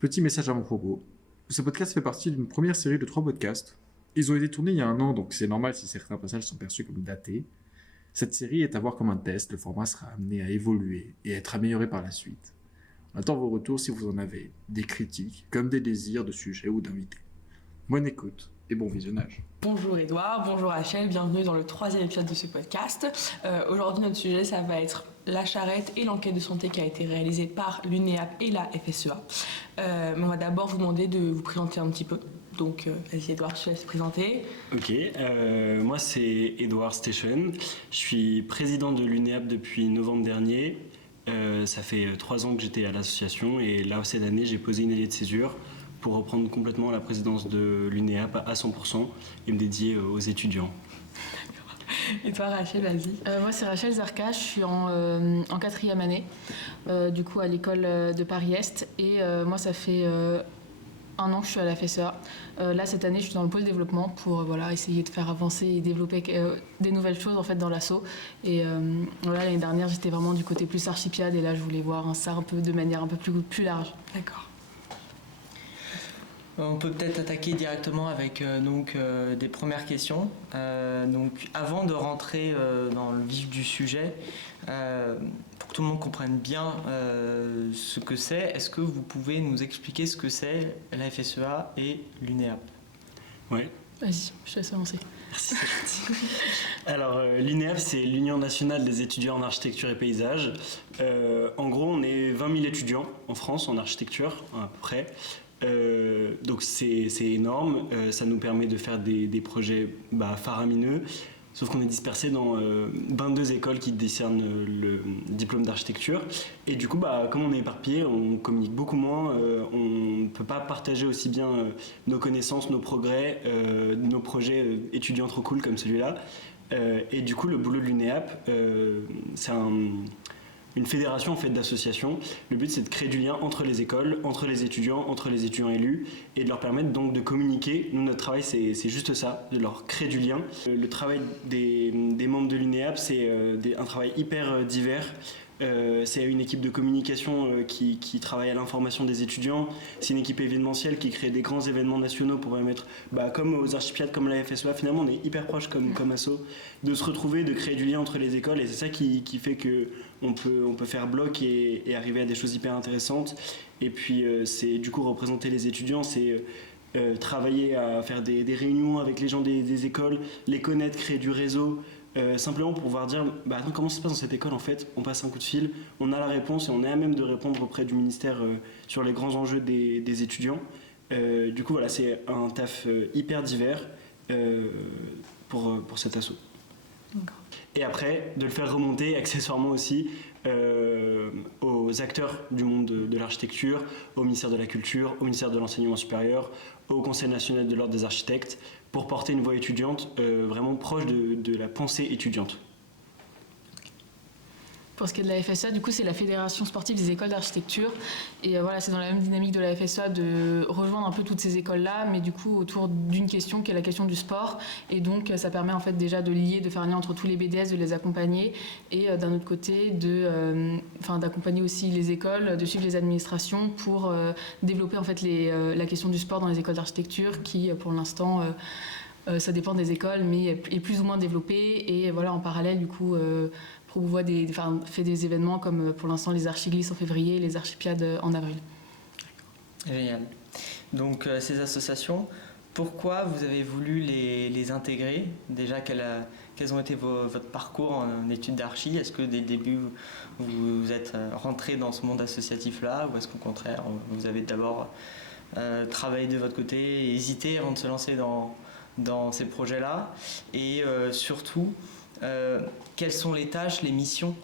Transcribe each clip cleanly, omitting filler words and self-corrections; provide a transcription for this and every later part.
Petit message à mon propos. Ce podcast fait partie d'une première série de 3 podcasts. Ils ont été tournés il y a un an, donc c'est normal si certains passages sont perçus comme datés. Cette série est à voir comme un test, le format sera amené à évoluer et à être amélioré par la suite. On attend vos retours si vous en avez, des critiques, comme des désirs de sujets ou d'invités. Bonne écoute et bon visionnage. Bonjour Edouard, bonjour Rachel, bienvenue dans le 3e épisode de ce podcast. Aujourd'hui notre sujet ça va être la charrette et l'enquête de santé qui a été réalisée par l'UNEAP et la FSEA. Mais on va d'abord vous demander de vous présenter un petit peu. Donc vas-y Edouard, je te laisse présenter. Ok, moi c'est Edouard Stechen, je suis président de l'UNEAP depuis novembre dernier. Ça fait 3 ans que j'étais à l'association et là cette année j'ai posé une année de césure pour reprendre complètement la présidence de l'UNEAP à 100% et me dédier aux étudiants. Et toi Rachel, vas-y. Moi c'est Rachel Zarka, je suis en 4e année du coup à l'école de Paris-Est et moi ça fait 1 an que je suis à la FSEA. Là cette année je suis dans le pôle développement pour essayer de faire avancer et développer des nouvelles choses en fait dans l'asso. Et l'année dernière j'étais vraiment du côté plus archipiade et là je voulais voir ça un peu de manière un peu plus large. D'accord. On peut peut-être attaquer directement avec des premières questions. Donc, avant de rentrer dans le vif du sujet, pour que tout le monde comprenne bien ce que c'est, est-ce que vous pouvez nous expliquer ce que c'est la FSEA et l'UNEAP ? Ouais. Vas-y, je te laisse avancer. Merci, c'est gentil. Alors, l'UNEAP, c'est l'Union nationale des étudiants en architecture et paysage. En gros, on est 20 000 étudiants en France en architecture, à peu près. Donc c'est énorme, ça nous permet de faire des projets faramineux, sauf qu'on est dispersé dans 22 écoles qui décernent le diplôme d'architecture et du coup comme on est éparpillé, on communique beaucoup moins, on ne peut pas partager aussi bien nos connaissances, nos progrès, nos projets étudiants trop cool comme celui-là, et du coup le boulot de l'UNEAP, c'est une fédération en fait d'associations. Le but c'est de créer du lien entre les écoles, entre les étudiants élus et de leur permettre donc de communiquer. Nous notre travail c'est juste ça, de leur créer du lien. Le travail des membres de l'UNEAP c'est un travail hyper divers. C'est une équipe de communication qui travaille à l'information des étudiants. C'est une équipe événementielle qui crée des grands événements nationaux pour permettre, comme aux Archipiades, comme la FSEA, finalement on est hyper proche comme asso, de se retrouver, de créer du lien entre les écoles et c'est ça qui fait que on peut faire bloc et arriver à des choses hyper intéressantes. Et puis c'est du coup représenter les étudiants, c'est travailler à faire des réunions avec les gens des écoles, les connaître, créer du réseau. Simplement pour pouvoir dire attends, comment ça se passe dans cette école en fait, on passe un coup de fil, on a la réponse et on est à même de répondre auprès du ministère sur les grands enjeux des étudiants. Du coup voilà, c'est un taf hyper divers pour cet asso. D'accord. Et après de le faire remonter accessoirement aussi aux acteurs du monde de l'architecture, au ministère de la Culture, au ministère de l'Enseignement supérieur, au Conseil national de l'ordre des architectes, pour porter une voix étudiante vraiment proche de la pensée étudiante. Pour ce qui est de la FSEA, du coup, c'est la Fédération sportive des écoles d'architecture. Et c'est dans la même dynamique de la FSEA de rejoindre un peu toutes ces écoles-là, mais du coup, autour d'une question qui est la question du sport. Et donc, ça permet en fait déjà de lier, de faire un lien entre tous les BDS, de les accompagner. Et d'un autre côté, d'accompagner aussi les écoles, de suivre les administrations pour développer en fait la question du sport dans les écoles d'architecture qui, pour l'instant, ça dépend des écoles, mais est plus ou moins développée. Et en parallèle, du coup, fait des événements comme pour l'instant les archiglisses en février, les archipiades en avril. Génial. Donc ces associations, pourquoi vous avez voulu les intégrer ? Déjà, quels ont été votre parcours en études d'archi ? Est-ce que dès le début, vous êtes rentré dans ce monde associatif-là, ou est-ce qu'au contraire, vous avez d'abord travaillé de votre côté et hésité avant de se lancer dans ces projets-là ? Et surtout, quelles sont les tâches, les missions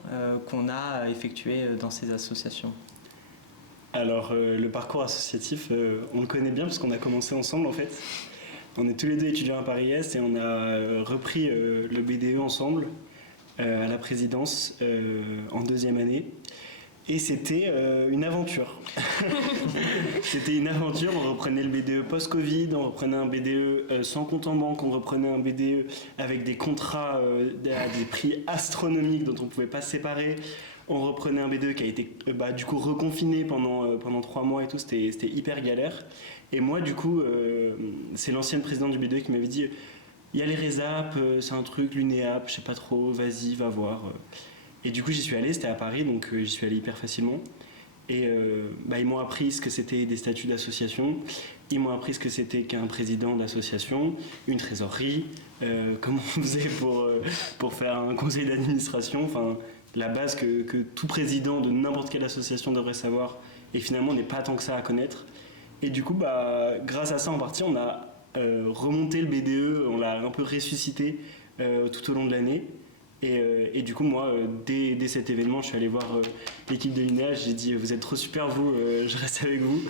qu'on a à effectuer dans ces associations ? Alors le parcours associatif, on le connaît bien parce qu'on a commencé ensemble en fait. On est tous les deux étudiants à Paris-Est et on a repris le BDE ensemble à la présidence en 2e année. Et c'était une aventure. C'était une aventure, on reprenait le BDE post-Covid, on reprenait un BDE sans compte en banque, on reprenait un BDE avec des contrats à des prix astronomiques dont on ne pouvait pas se séparer. On reprenait un BDE qui a été du coup reconfiné pendant 3 mois et tout, c'était hyper galère. Et moi du coup, c'est l'ancienne présidente du BDE qui m'avait dit il y a les RESAP, c'est un truc, l'UNEAP, je sais pas trop, vas-y, va voir. Et du coup j'y suis allé, c'était à Paris, donc j'y suis allé hyper facilement. Et ils m'ont appris ce que c'était des statuts d'association, ils m'ont appris ce que c'était qu'un président d'association, une trésorerie, comment on faisait pour faire un conseil d'administration, enfin la base que tout président de n'importe quelle association devrait savoir, et finalement n'est pas tant que ça à connaître. Et du coup, grâce à ça en partie, on a remonté le BDE, on l'a un peu ressuscité tout au long de l'année. Et du coup, moi, dès cet événement, je suis allé voir l'équipe de l'UNEA, j'ai dit vous êtes trop super, vous, je reste avec vous.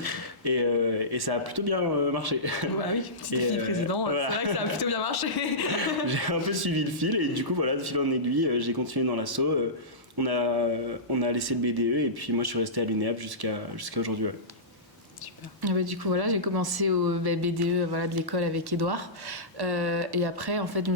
Et ça a plutôt bien marché. Ouais, oui, si t'es président, voilà. C'est vrai que ça a plutôt bien marché. J'ai un peu suivi le fil, et du coup, voilà, de fil en aiguille, j'ai continué dans l'asso. On a laissé le BDE, et puis moi, je suis resté à l'UNEAP jusqu'à aujourd'hui. Ouais. Super. Du coup, voilà, j'ai commencé au BDE de l'école avec Édouard. Et après, en fait, du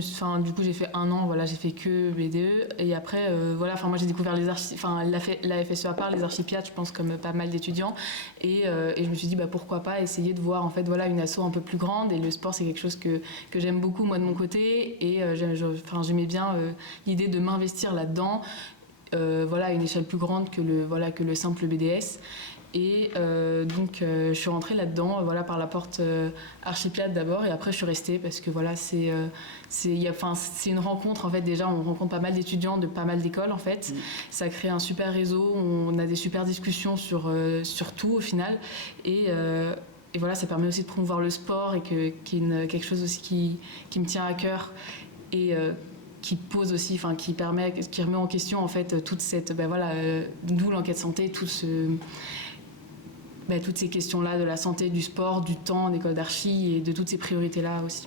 coup, j'ai fait 1 an, j'ai fait que BDE. Et après, moi, j'ai découvert la FSEA par les archipiades, je pense, comme pas mal d'étudiants. Et je me suis dit, pourquoi pas essayer de voir, une asso un peu plus grande. Et le sport, c'est quelque chose que j'aime beaucoup, moi, de mon côté. Et j'aimais bien l'idée de m'investir là-dedans, à une échelle plus grande que le simple BDS. Et donc je suis rentrée là-dedans par la porte Archipiade d'abord, et après je suis restée parce que c'est une rencontre en fait. Déjà on rencontre pas mal d'étudiants de pas mal d'écoles en fait. Ça crée un super réseau, on a des super discussions sur tout au final, et ça permet aussi de promouvoir le sport, et quelque chose aussi qui me tient à cœur, et qui pose aussi, qui remet en question en fait toute cette d'où l'enquête santé, toutes ces questions-là de la santé, du sport, du temps, d'école d'archi, et de toutes ces priorités-là aussi.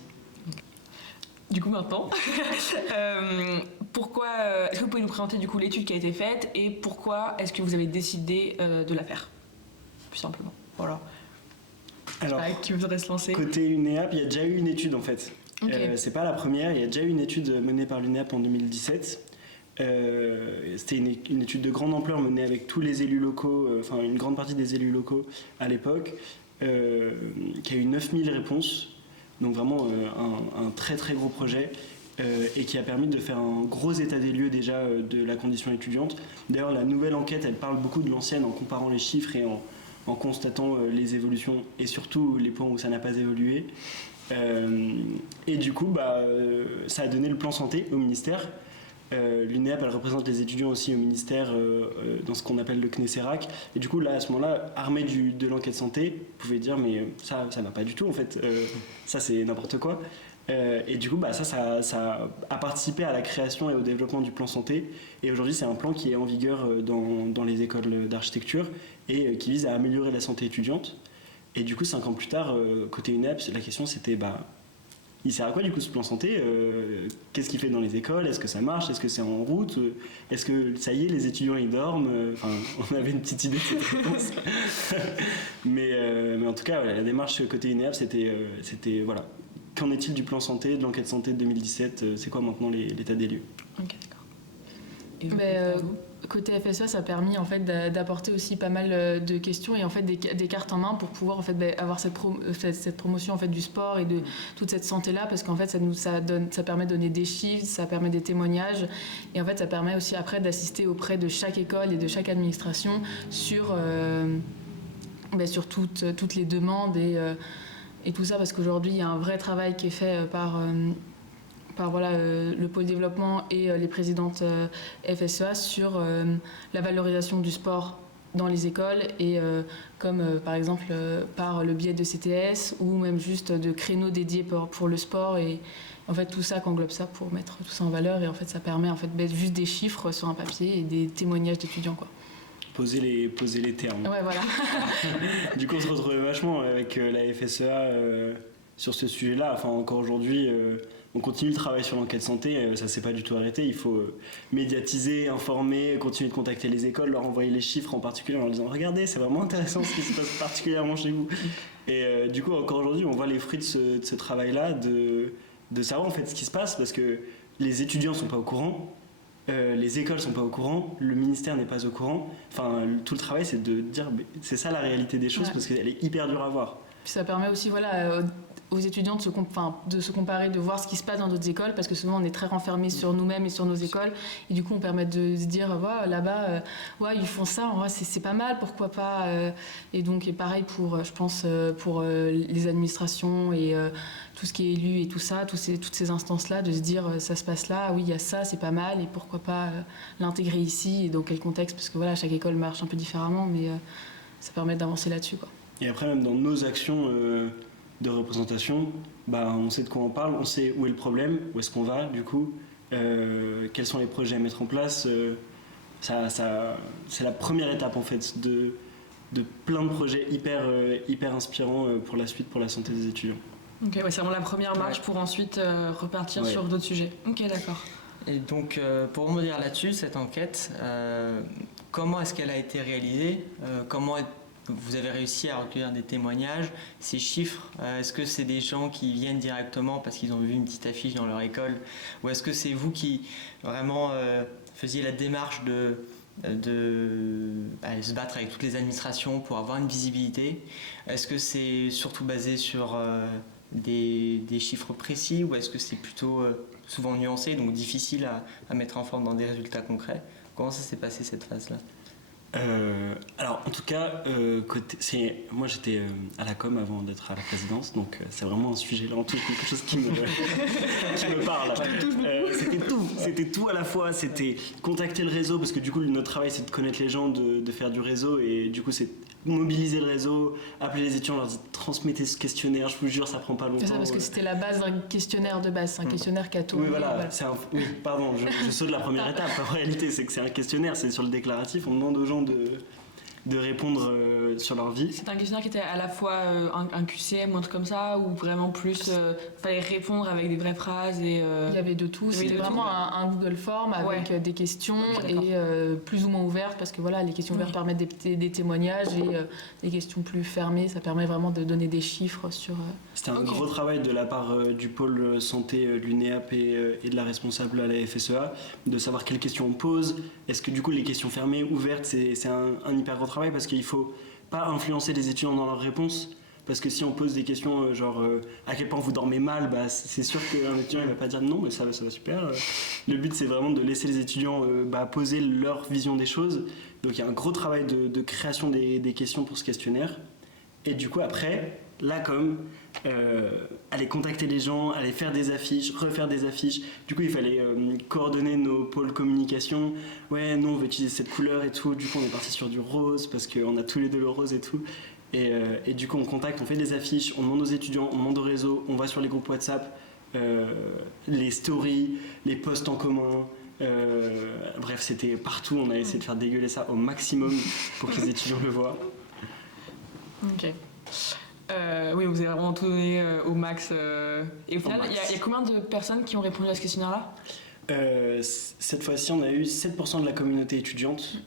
Du coup, maintenant, est-ce que vous pouvez nous présenter du coup l'étude qui a été faite, et pourquoi est-ce que vous avez décidé de la faire, plus simplement. Voilà. Alors, qui voudrait se lancer? Côté UNEAP, il y a déjà eu une étude en fait. Okay. C'est pas la première, il y a déjà eu une étude menée par l'UNEAP en 2017. C'était une étude de grande ampleur menée avec tous les élus locaux, une grande partie des élus locaux à l'époque, qui a eu 9000 réponses, donc vraiment un très très gros projet, et qui a permis de faire un gros état des lieux déjà de la condition étudiante. D'ailleurs, la nouvelle enquête, elle parle beaucoup de l'ancienne en comparant les chiffres et en constatant les évolutions, et surtout les points où ça n'a pas évolué. Et du coup, ça a donné le plan santé au ministère. L'UNEAP, elle représente les étudiants aussi au ministère dans ce qu'on appelle le CNESERAC. Et du coup, là, à ce moment-là, armé de l'enquête santé, vous pouvez dire, mais ça va pas du tout, en fait. Ça, c'est n'importe quoi. Et du coup, ça a participé à la création et au développement du plan santé. Et aujourd'hui, c'est un plan qui est en vigueur dans les écoles d'architecture, et qui vise à améliorer la santé étudiante. Et du coup, 5 ans plus tard, côté UNEAP, la question c'était, il sert à quoi du coup ce plan santé? Qu'est-ce qu'il fait dans les écoles? Est-ce que ça marche? Est-ce que c'est en route? Est-ce que ça y est, les étudiants ils dorment? On avait une petite idée de cette réponse. mais en tout cas, la démarche côté UNEAP, c'était voilà. Qu'en est-il du plan santé, de l'enquête santé de 2017? C'est quoi maintenant l'état des lieux? Ok, d'accord. Côté FSEA, ça a permis en fait d'apporter aussi pas mal de questions, et en fait des cartes en main pour pouvoir en fait avoir cette promotion en fait du sport et de toute cette santé là, parce qu'en fait ça permet de donner des chiffres, ça permet des témoignages, et en fait ça permet aussi après d'assister auprès de chaque école et de chaque administration sur toutes les demandes et tout ça, parce qu'aujourd'hui il y a un vrai travail qui est fait par le pôle développement et les présidentes FSEA sur la valorisation du sport dans les écoles, et comme par exemple par le biais de CTS, ou même juste de créneaux dédiés pour le sport, et en fait tout ça qu'englobe ça pour mettre tout ça en valeur, et en fait ça permet en fait de mettre juste des chiffres sur un papier et des témoignages d'étudiants, quoi. Poser les termes. Ouais, voilà. Du coup, on se retrouvait vachement avec la FSEA sur ce sujet-là. Encore aujourd'hui, on continue le travail sur l'enquête santé, ça s'est pas du tout arrêté. Il faut médiatiser, informer, continuer de contacter les écoles, leur envoyer les chiffres en particulier, en leur disant regardez, c'est vraiment intéressant ce qui se passe particulièrement chez vous. Et du coup, encore aujourd'hui, on voit les fruits de ce travail-là, de savoir en fait ce qui se passe, parce que les étudiants sont pas au courant. les écoles sont pas au courant, le ministère n'est pas au courant. Enfin, tout le travail, c'est de dire, c'est ça la réalité des choses, parce qu'elle est hyper dure à voir. Puis ça permet aussi aux étudiants de se comparer, de voir ce qui se passe dans d'autres écoles, parce que souvent on est très renfermés sur nous-mêmes et sur nos écoles, et du coup on permet de se dire là-bas ils font ça, en vrai c'est pas mal, pourquoi pas, et donc et pareil pour je pense pour les administrations et tout ce qui est élu et tout ça, toutes ces instances-là, de se dire ça se passe là, oui il y a ça, c'est pas mal, et pourquoi pas l'intégrer ici, et dans quel contexte, parce que voilà, chaque école marche un peu différemment, mais ça permet d'avancer là-dessus, quoi. Et après, même dans nos actions de représentation, on sait de quoi on parle, on sait où est le problème, où est-ce qu'on va, du coup, quels sont les projets à mettre en place. C'est la première étape, en fait, de plein de projets hyper inspirants pour la suite, pour la santé des étudiants. Ok, c'est vraiment la première marche pour ensuite repartir sur d'autres sujets. Ok, d'accord. Et donc, pour rebondir là-dessus, cette enquête, comment est-ce qu'elle a été réalisée ? Comment vous avez réussi à recueillir des témoignages, ces chiffres? Est-ce que c'est des gens qui viennent directement parce qu'ils ont vu une petite affiche dans leur école? Ou est-ce que c'est vous qui vraiment faisiez la démarche de se battre avec toutes les administrations pour avoir une visibilité? Est-ce que c'est surtout basé sur des chiffres précis, ou est-ce que c'est plutôt souvent nuancé, donc difficile à mettre en forme dans des résultats concrets? Comment ça s'est passé cette phase-là? Alors en tout cas, moi j'étais à la com avant d'être à la présidence, donc c'est vraiment un sujet là, en tout quelque chose qui me parle. C'était tout à la fois, c'était contacter le réseau, parce que du coup notre travail c'est de connaître les gens, de faire du réseau, et du coup c'est mobiliser le réseau, appeler les étudiants, leur dire transmettez ce questionnaire, je vous jure ça prend pas longtemps. C'est ça, parce que c'était la base d'un questionnaire de base, c'est un questionnaire Cato. Oui voilà, pardon, je saute la première étape. En réalité c'est que c'est un questionnaire, c'est sur le déclaratif, on demande aux gens de répondre sur leur vie. C'est un questionnaire qui était à la fois un QCM ou un truc comme ça, ou vraiment plus fallait répondre avec des vraies phrases et il y avait de tout, c'était vraiment un Google Form avec des questions et plus ou moins ouvertes, parce que voilà, les questions ouvertes permettent des témoignages, et les questions plus fermées, ça permet vraiment de donner des chiffres sur... C'était un gros travail de la part du pôle santé de l'UNEAP et de la responsable à la FSEA, de savoir quelles questions on pose. Est-ce que du coup les questions fermées, ouvertes, c'est un hyper gros travail, parce qu'il ne faut pas influencer les étudiants dans leurs réponses, parce que si on pose des questions genre à quel point vous dormez mal, c'est sûr qu'un étudiant il va pas dire non mais ça va super. Le but c'est vraiment de laisser les étudiants poser leur vision des choses, donc il y a un gros travail de création des questions pour ce questionnaire, et du coup après là comme aller contacter les gens, aller faire des affiches, refaire des affiches. Du coup, il fallait coordonner nos pôles communication. Ouais, nous, on veut utiliser cette couleur et tout. Du coup, on est parti sur du rose parce qu'on a tous les deux le rose et tout. Et du coup, on contacte, on fait des affiches, on demande aux étudiants, on demande au réseau, on va sur les groupes WhatsApp, les stories, les posts en commun. Bref, c'était partout. On a essayé de faire dégueuler ça au maximum pour que les étudiants le voient. Ok. Oui, vous avez vraiment tout donné au max. Et au final, il y a combien de personnes qui ont répondu à ce questionnaire-là ? Cette fois-ci, on a eu 7% de la communauté étudiante.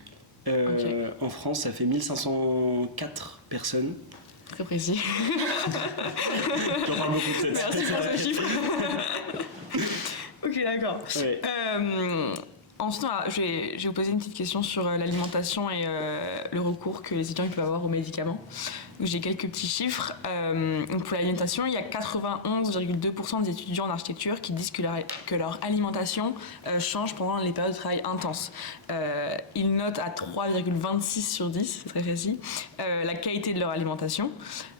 En France, ça fait 1504 personnes. Très précis. J'en parle beaucoup de cette. Merci pour ce chiffre. Ok, d'accord. Ouais. Ensuite, je vais vous poser une petite question sur l'alimentation et le recours que les étudiants peuvent avoir aux médicaments. J'ai quelques petits chiffres. Pour l'alimentation, il y a 91,2% des étudiants en architecture qui disent que leur alimentation change pendant les périodes de travail intenses. Ils notent à 3,26 sur 10, c'est très précis, la qualité de leur alimentation.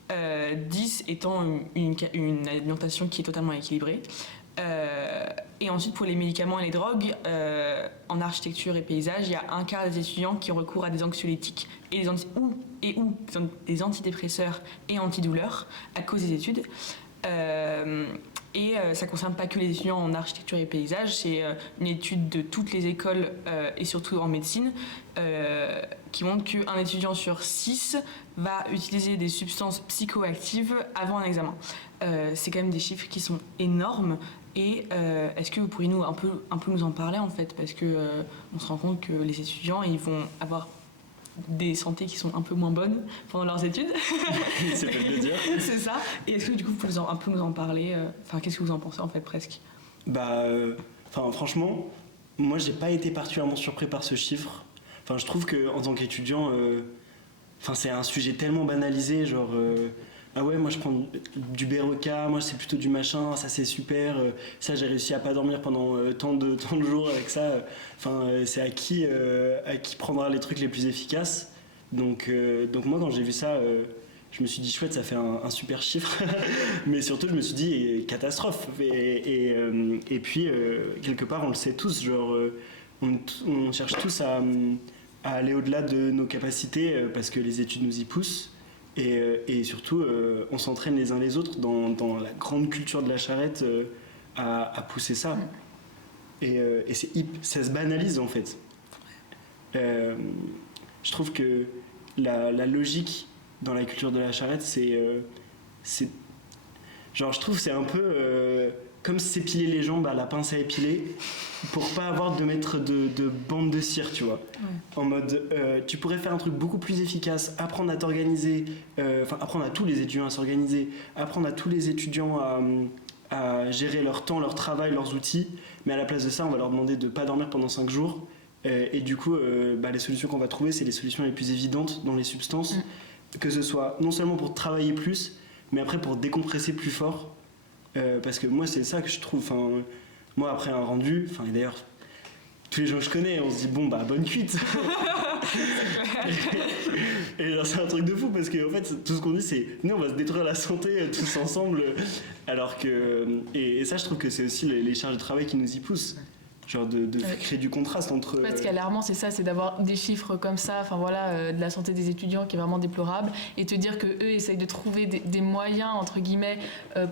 10 étant une alimentation qui est totalement équilibrée. Et ensuite, pour les médicaments et les drogues, en architecture et paysage, il y a un quart des étudiants qui ont recours à des anxiolytiques ou des antidépresseurs et antidouleurs à cause des études. Et ça ne concerne pas que les étudiants en architecture et paysage, c'est une étude de toutes les écoles et surtout en médecine qui montre qu'un étudiant sur 6 va utiliser des substances psychoactives avant un examen. C'est quand même des chiffres qui sont énormes. Et est-ce que vous pourriez un peu nous en parler en fait, parce que on se rend compte que les étudiants ils vont avoir des santé qui sont un peu moins bonnes pendant leurs études. C'est pas de le dire. C'est ça. Et est-ce que du coup vous pouvez un peu nous en parler, qu'est-ce que vous en pensez en fait presque? Franchement, moi, j'ai pas été particulièrement surpris par ce chiffre. Enfin, je trouve qu'en tant qu'étudiant, c'est un sujet tellement banalisé, genre ah ouais, moi je prends du BRK, moi c'est plutôt du machin, ça c'est super, ça j'ai réussi à pas dormir pendant tant de jours avec ça. C'est à qui prendra les trucs les plus efficaces. Donc moi quand j'ai vu ça, je me suis dit chouette, ça fait un super chiffre, mais surtout je me suis dit catastrophe. Et puis quelque part on le sait tous, genre on cherche tous à aller au-delà de nos capacités parce que les études nous y poussent. Et surtout, on s'entraîne les uns les autres dans la grande culture de la charrette à pousser ça. Et ça se banalise en fait. Je trouve que la logique dans la culture de la charrette, je trouve que c'est un peu comme s'épiler les jambes à la pince à épiler pour pas avoir de mettre de bande de cire, tu vois. En mode, tu pourrais faire un truc beaucoup plus efficace, apprendre à t'organiser, apprendre à tous les étudiants à s'organiser, apprendre à tous les étudiants à gérer leur temps, leur travail, leurs outils, mais à la place de ça, on va leur demander de pas dormir pendant 5 jours. Et du coup, les solutions qu'on va trouver, c'est les solutions les plus évidentes dans les substances, que ce soit non seulement pour travailler plus, mais après pour décompresser plus fort. Parce que moi, c'est ça que je trouve. Moi, après un rendu, et d'ailleurs, tous les gens que je connais, on se dit bon, bonne cuite. Et genre, c'est un truc de fou parce que en fait, tout ce qu'on dit, c'est nous, on va se détruire la santé tous ensemble. Alors que. Et ça, je trouve que c'est aussi les charges de travail qui nous y poussent. Genre de créer du contraste entre... En fait, ce qui est alarmant, c'est ça, c'est d'avoir des chiffres comme ça, de la santé des étudiants qui est vraiment déplorable, et te dire qu'eux essayent de trouver des moyens, entre guillemets,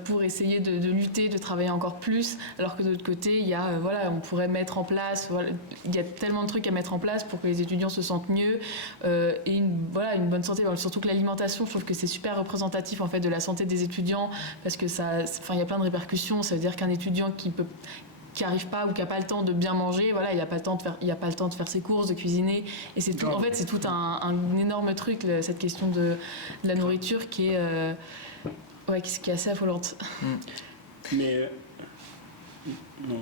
pour essayer de lutter, de travailler encore plus, alors que de l'autre côté, il y a, on pourrait mettre en place, il y a tellement de trucs à mettre en place pour que les étudiants se sentent mieux, et une bonne santé, surtout que l'alimentation, je trouve que c'est super représentatif, en fait, de la santé des étudiants, parce que il y a plein de répercussions, ça veut dire qu'un étudiant qui arrive pas ou qui a pas le temps de bien manger, il a pas le temps de faire ses courses, de cuisiner, et c'est tout. En fait, c'est tout un énorme truc, cette question de la nourriture qui est assez affolante. Mais non.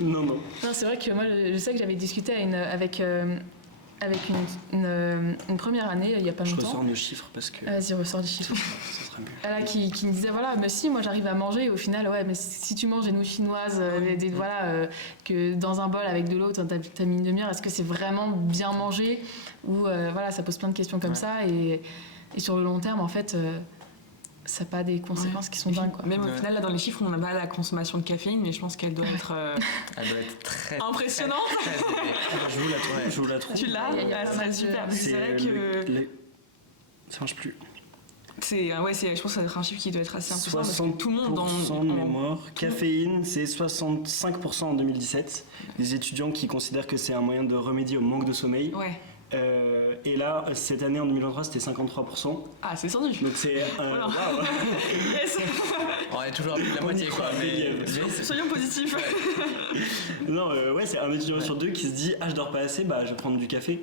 Non. Non, c'est vrai que moi, je sais que j'avais discuté avec une première année il y a pas longtemps. Je ressors nos chiffres parce que... Vas-y, ressors les chiffres. Ça serait mieux. Qui me disait mais si, moi j'arrive à manger, et au final mais si tu manges des nouilles chinoises que dans un bol avec de l'eau t'as mis une demi-heure, est-ce que c'est vraiment bien mangé, ou ça pose plein de questions comme ça, et sur le long terme en fait ça n'a pas des conséquences qui sont dingues, quoi. Même au final, là, dans les chiffres, on n'a pas la consommation de caféine, mais je pense qu'elle doit être très impressionnante. Je vous la trouve. Tu l'as? C'est super. C'est vrai que ça marche plus. je pense que ça doit être un chiffre qui doit être assez impressionnant parce que tout le monde de mémoire. Caféine, c'est 65% en 2017. Les étudiants qui considèrent que c'est un moyen de remédier au manque de sommeil. Ouais. Et là, cette année en 2023, c'était 53%. Ah, c'est sans doute. Donc c'est voilà. Wow. Yes. On est toujours à plus de la moitié, quoi. Mais soyons positifs. Non, c'est un étudiant sur deux qui se dit je dors pas assez, je vais prendre du café.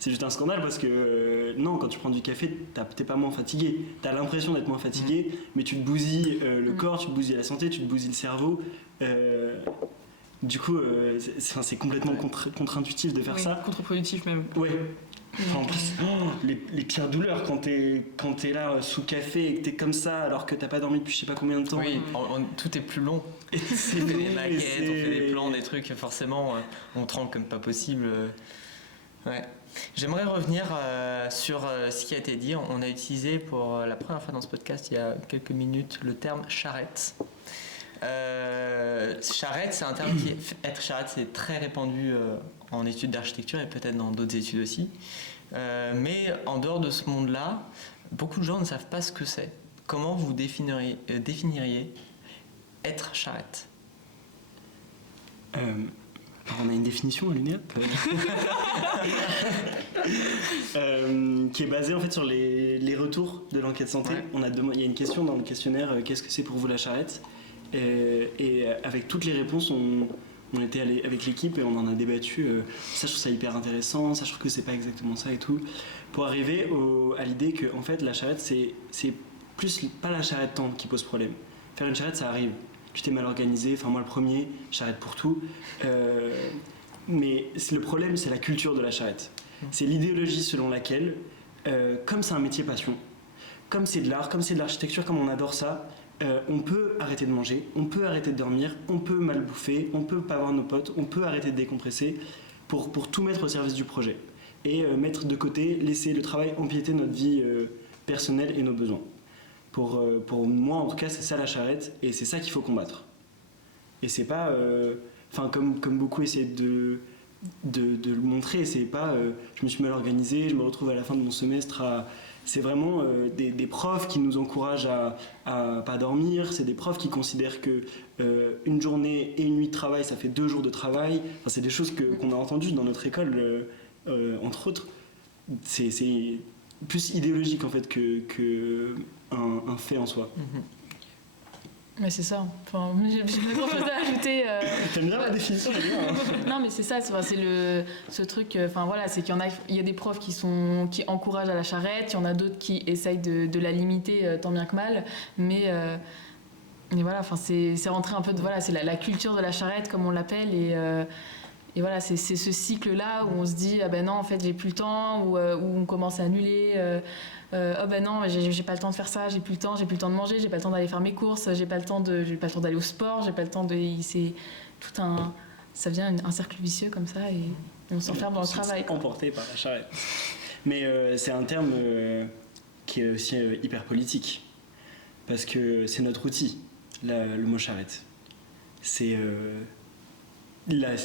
C'est juste un scandale parce que non, quand tu prends du café, t'es pas moins fatigué. T'as l'impression d'être moins fatigué, mais tu te bousilles le corps, tu te bousilles la santé, tu te bousilles le cerveau. Du coup, c'est complètement contre-intuitif de faire ça. Contre-productif même. Ouais. En plus, les pires douleurs quand t'es là sous café et que t'es comme ça alors que t'as pas dormi depuis je sais pas combien de temps. Oui, tout est plus long. On fait des maquettes, on fait des plans, des trucs, forcément, on tremble comme pas possible. Ouais. J'aimerais revenir sur ce qui a été dit. On a utilisé pour la première fois dans ce podcast, il y a quelques minutes, le terme charrette. Charrette, c'est un terme être charrette, c'est très répandu en études d'architecture et peut-être dans d'autres études aussi. Mais en dehors de ce monde-là, beaucoup de gens ne savent pas ce que c'est. Comment vous définiriez être charrette ? On a une définition à l'UNEAP qui est basée en fait sur les retours de l'enquête santé. Ouais. Il y a une question dans le questionnaire qu'est-ce que c'est pour vous la charrette ? Et avec toutes les réponses, on était allé avec l'équipe et on en a débattu. Ça, je trouve ça hyper intéressant. Ça, je trouve que c'est pas exactement ça et tout. Pour arriver à l'idée que en fait, la charrette, c'est plus pas la charrette tant qui pose problème. Faire une charrette, ça arrive. tu t'es mal organisé. Enfin, moi, le premier, charrette pour tout. Mais le problème, c'est la culture de la charrette. C'est l'idéologie selon laquelle, comme c'est un métier passion, comme c'est de l'art, comme c'est de l'architecture, comme on adore ça, on peut arrêter de manger, on peut arrêter de dormir, on peut mal bouffer, on peut pas voir nos potes, on peut arrêter de décompresser pour tout mettre au service du projet. Et mettre de côté, laisser le travail empiéter notre vie personnelle et nos besoins. Pour moi, en tout cas, c'est ça la charrette, et c'est ça qu'il faut combattre. Et c'est pas... comme beaucoup essaient de le montrer, c'est pas je me suis mal organisé, je me retrouve à la fin de mon semestre à... C'est vraiment des profs qui nous encouragent à pas dormir, c'est des profs qui considèrent que une journée et une nuit de travail, ça fait 2 jours de travail. Enfin, c'est des choses qu'on a entendues dans notre école, entre autres. C'est plus idéologique en fait que un fait en soi. Mais c'est ça. Enfin, j'ai pas grand chose à ajouter. T'aimes bien la définition, j'aime bien. Non, mais c'est ça. C'est ce truc. Enfin voilà, c'est qu'il y a des profs qui encouragent à la charrette. Il y en a d'autres qui essayent de la limiter tant bien que mal. Mais voilà. Enfin c'est rentrer un peu de c'est la culture de la charrette comme on l'appelle et voilà, c'est ce cycle-là où on se dit ah ben non en fait j'ai plus le temps où on commence à annuler. Oh ben non, j'ai pas le temps de faire ça, j'ai plus le temps de manger, j'ai pas le temps d'aller faire mes courses, j'ai pas le temps d'aller au sport, j'ai pas le temps de. C'est tout un. Ça devient un cercle vicieux comme ça et on s'enferme dans le travail. Emporté par la charrette. Mais c'est un terme qui est aussi hyper politique parce que c'est notre outil, le mot charrette. C'est.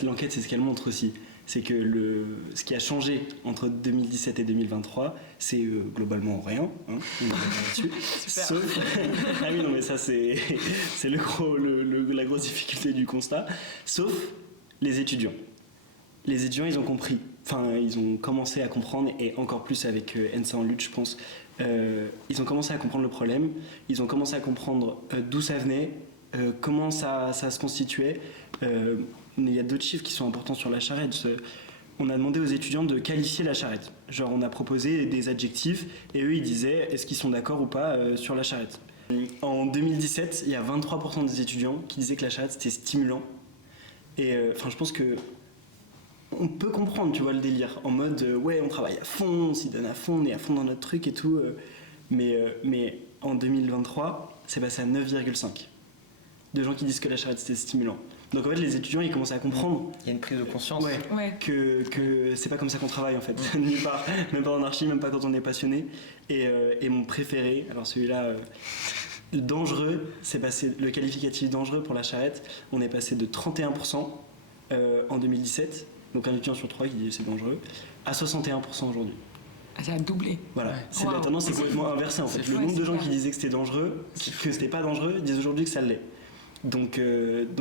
L'enquête, c'est ce qu'elle montre aussi. C'est que ce qui a changé entre 2017 et 2023, c'est globalement rien. Hein, on est d'accord là-dessus. Sauf... ah oui, non, mais ça, c'est la grosse difficulté du constat. Sauf les étudiants. Les étudiants, ils ont compris. Enfin, ils ont commencé à comprendre, et encore plus avec ENSA en lutte, je pense. Ils ont commencé à comprendre le problème. Ils ont commencé à comprendre d'où ça venait, comment ça se constituait. Il y a d'autres chiffres qui sont importants sur la charrette. On a demandé aux étudiants de qualifier la charrette. Genre, on a proposé des adjectifs et eux, ils disaient est-ce qu'ils sont d'accord ou pas sur la charrette. En 2017, il y a 23% des étudiants qui disaient que la charrette, c'était stimulant. Et je pense que on peut comprendre, tu vois, le délire. En mode, ouais, on travaille à fond, on s'y donne à fond, on est à fond dans notre truc et tout. Mais en 2023, c'est passé à 9,5 de gens qui disent que la charrette, c'était stimulant. Donc en fait, les étudiants, ils commencent à comprendre. Il y a une prise de conscience. Ouais. Que c'est pas comme ça qu'on travaille en fait, nulle part, même pas en archi, même pas quand on est passionné. Et mon préféré, alors celui-là, dangereux, c'est passé, le qualificatif dangereux pour la charrette, on est passé de 31% en 2017, donc un étudiant sur 3 qui dit c'est dangereux, à 61% aujourd'hui. Ah, ça a doublé. Voilà, la tendance est complètement inversée en fait. Le nombre de gens qui disaient que c'était dangereux, que c'était pas dangereux, disent aujourd'hui que ça l'est. Donc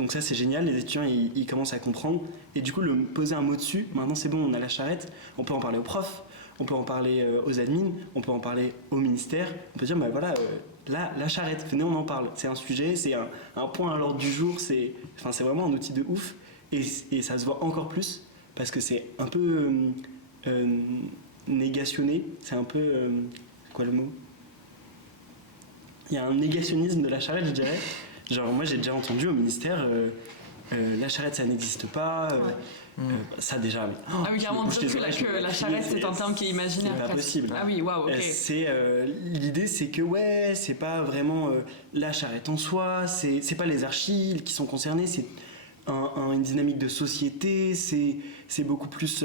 ça c'est génial, les étudiants ils commencent à comprendre et du coup poser un mot dessus, maintenant c'est bon, on a la charrette, on peut en parler aux profs, on peut en parler aux admins, on peut en parler au ministère, on peut dire bah voilà, là la charrette, venez on en parle, c'est un sujet, c'est un point à l'ordre du jour, c'est vraiment un outil de ouf et ça se voit encore plus parce que c'est un peu négationné, c'est un peu, quoi le mot ? Il y a un négationnisme de la charrette je dirais. Genre moi j'ai déjà entendu au ministère la charrette ça n'existe pas, ça déjà. Ah oui, clairement, que la charrette c'est un terme qui est imaginaire. C'est pas possible. Ah oui, waouh, ok. L'idée c'est que ouais, c'est pas vraiment la charrette en soi, c'est pas les archis qui sont concernés, c'est une dynamique de société, c'est beaucoup plus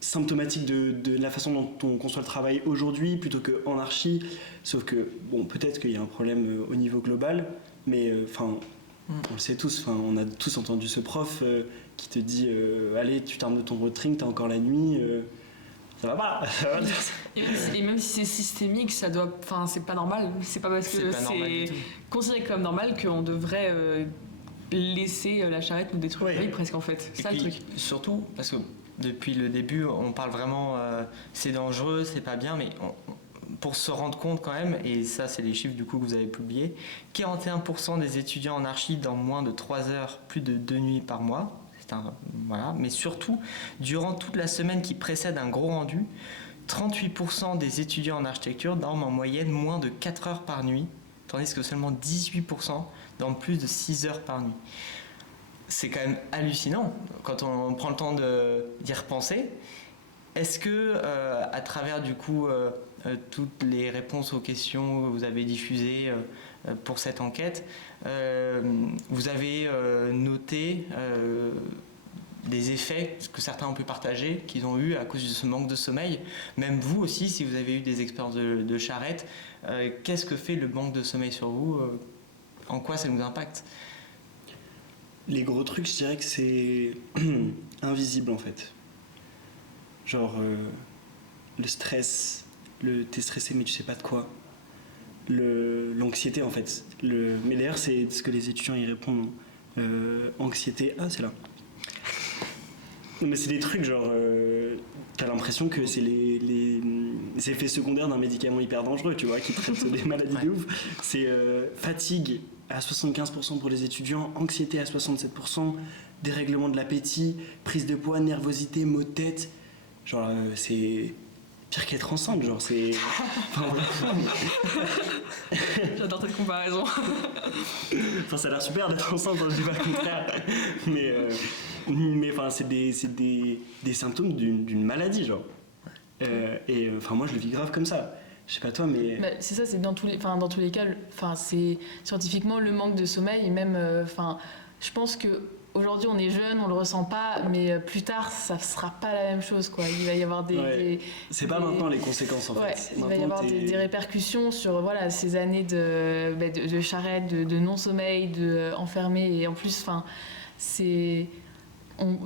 symptomatique de la façon dont on conçoit le travail aujourd'hui plutôt qu'en archi, sauf que bon peut-être qu'il y a un problème au niveau global, mais on le sait tous, on a tous entendu ce prof qui te dit allez tu t'armes de ton rotring, t'as encore la nuit, ça va pas. Et même si c'est systémique, ça doit, c'est pas normal, c'est pas parce que c'est considéré comme normal qu'on devrait laisser la charrette nous détruire la vie presque en fait. C'est ça le truc. Surtout parce que depuis le début, on parle vraiment c'est dangereux, c'est pas bien, mais pour se rendre compte quand même, et ça c'est les chiffres du coup que vous avez publiés, 41% des étudiants en archi dorment moins de 3 heures, plus de 2 nuits par mois. Mais surtout, durant toute la semaine qui précède un gros rendu, 38% des étudiants en architecture dorment en moyenne moins de 4 heures par nuit, tandis que seulement 18% dorment plus de 6 heures par nuit. C'est quand même hallucinant quand on prend le temps d'y repenser. Est-ce que, à travers du coup toutes les réponses aux questions que vous avez diffusées pour cette enquête, vous avez noté des effets que certains ont pu partager, qu'ils ont eu à cause de ce manque de sommeil? Même vous aussi, si vous avez eu des expériences de charrette, qu'est-ce que fait le manque de sommeil sur vous? En quoi ça nous impacte? Les gros trucs, je dirais que c'est invisible en fait. Genre le stress, t'es stressé mais tu sais pas de quoi. L'anxiété en fait. Mais d'ailleurs c'est ce que les étudiants y répondent. Anxiété, c'est là. Non, mais c'est des trucs genre t'as l'impression que c'est les effets secondaires d'un médicament hyper dangereux, tu vois, qui traite des maladies de ouf. C'est fatigue à 75% pour les étudiants, anxiété à 67%, dérèglement de l'appétit, prise de poids, nervosité, maux de tête. Genre c'est pire qu'être ensemble, genre c'est... J'adore cette comparaison. Enfin, ça a l'air super d'être ensemble, je dis pas le contraire. Mais enfin, c'est des symptômes d'une maladie, genre. Et enfin, moi, je le vis grave comme ça. Je sais pas toi, mais... C'est ça, c'est dans tous les cas, c'est scientifiquement le manque de sommeil, et même, je pense que aujourd'hui on est jeune, on le ressent pas, mais plus tard ça sera pas la même chose, quoi. Il va y avoir c'est pas maintenant les conséquences en fait. Il va y avoir des répercussions sur ces années de charrette, de non-sommeil, de enfermé, et en plus,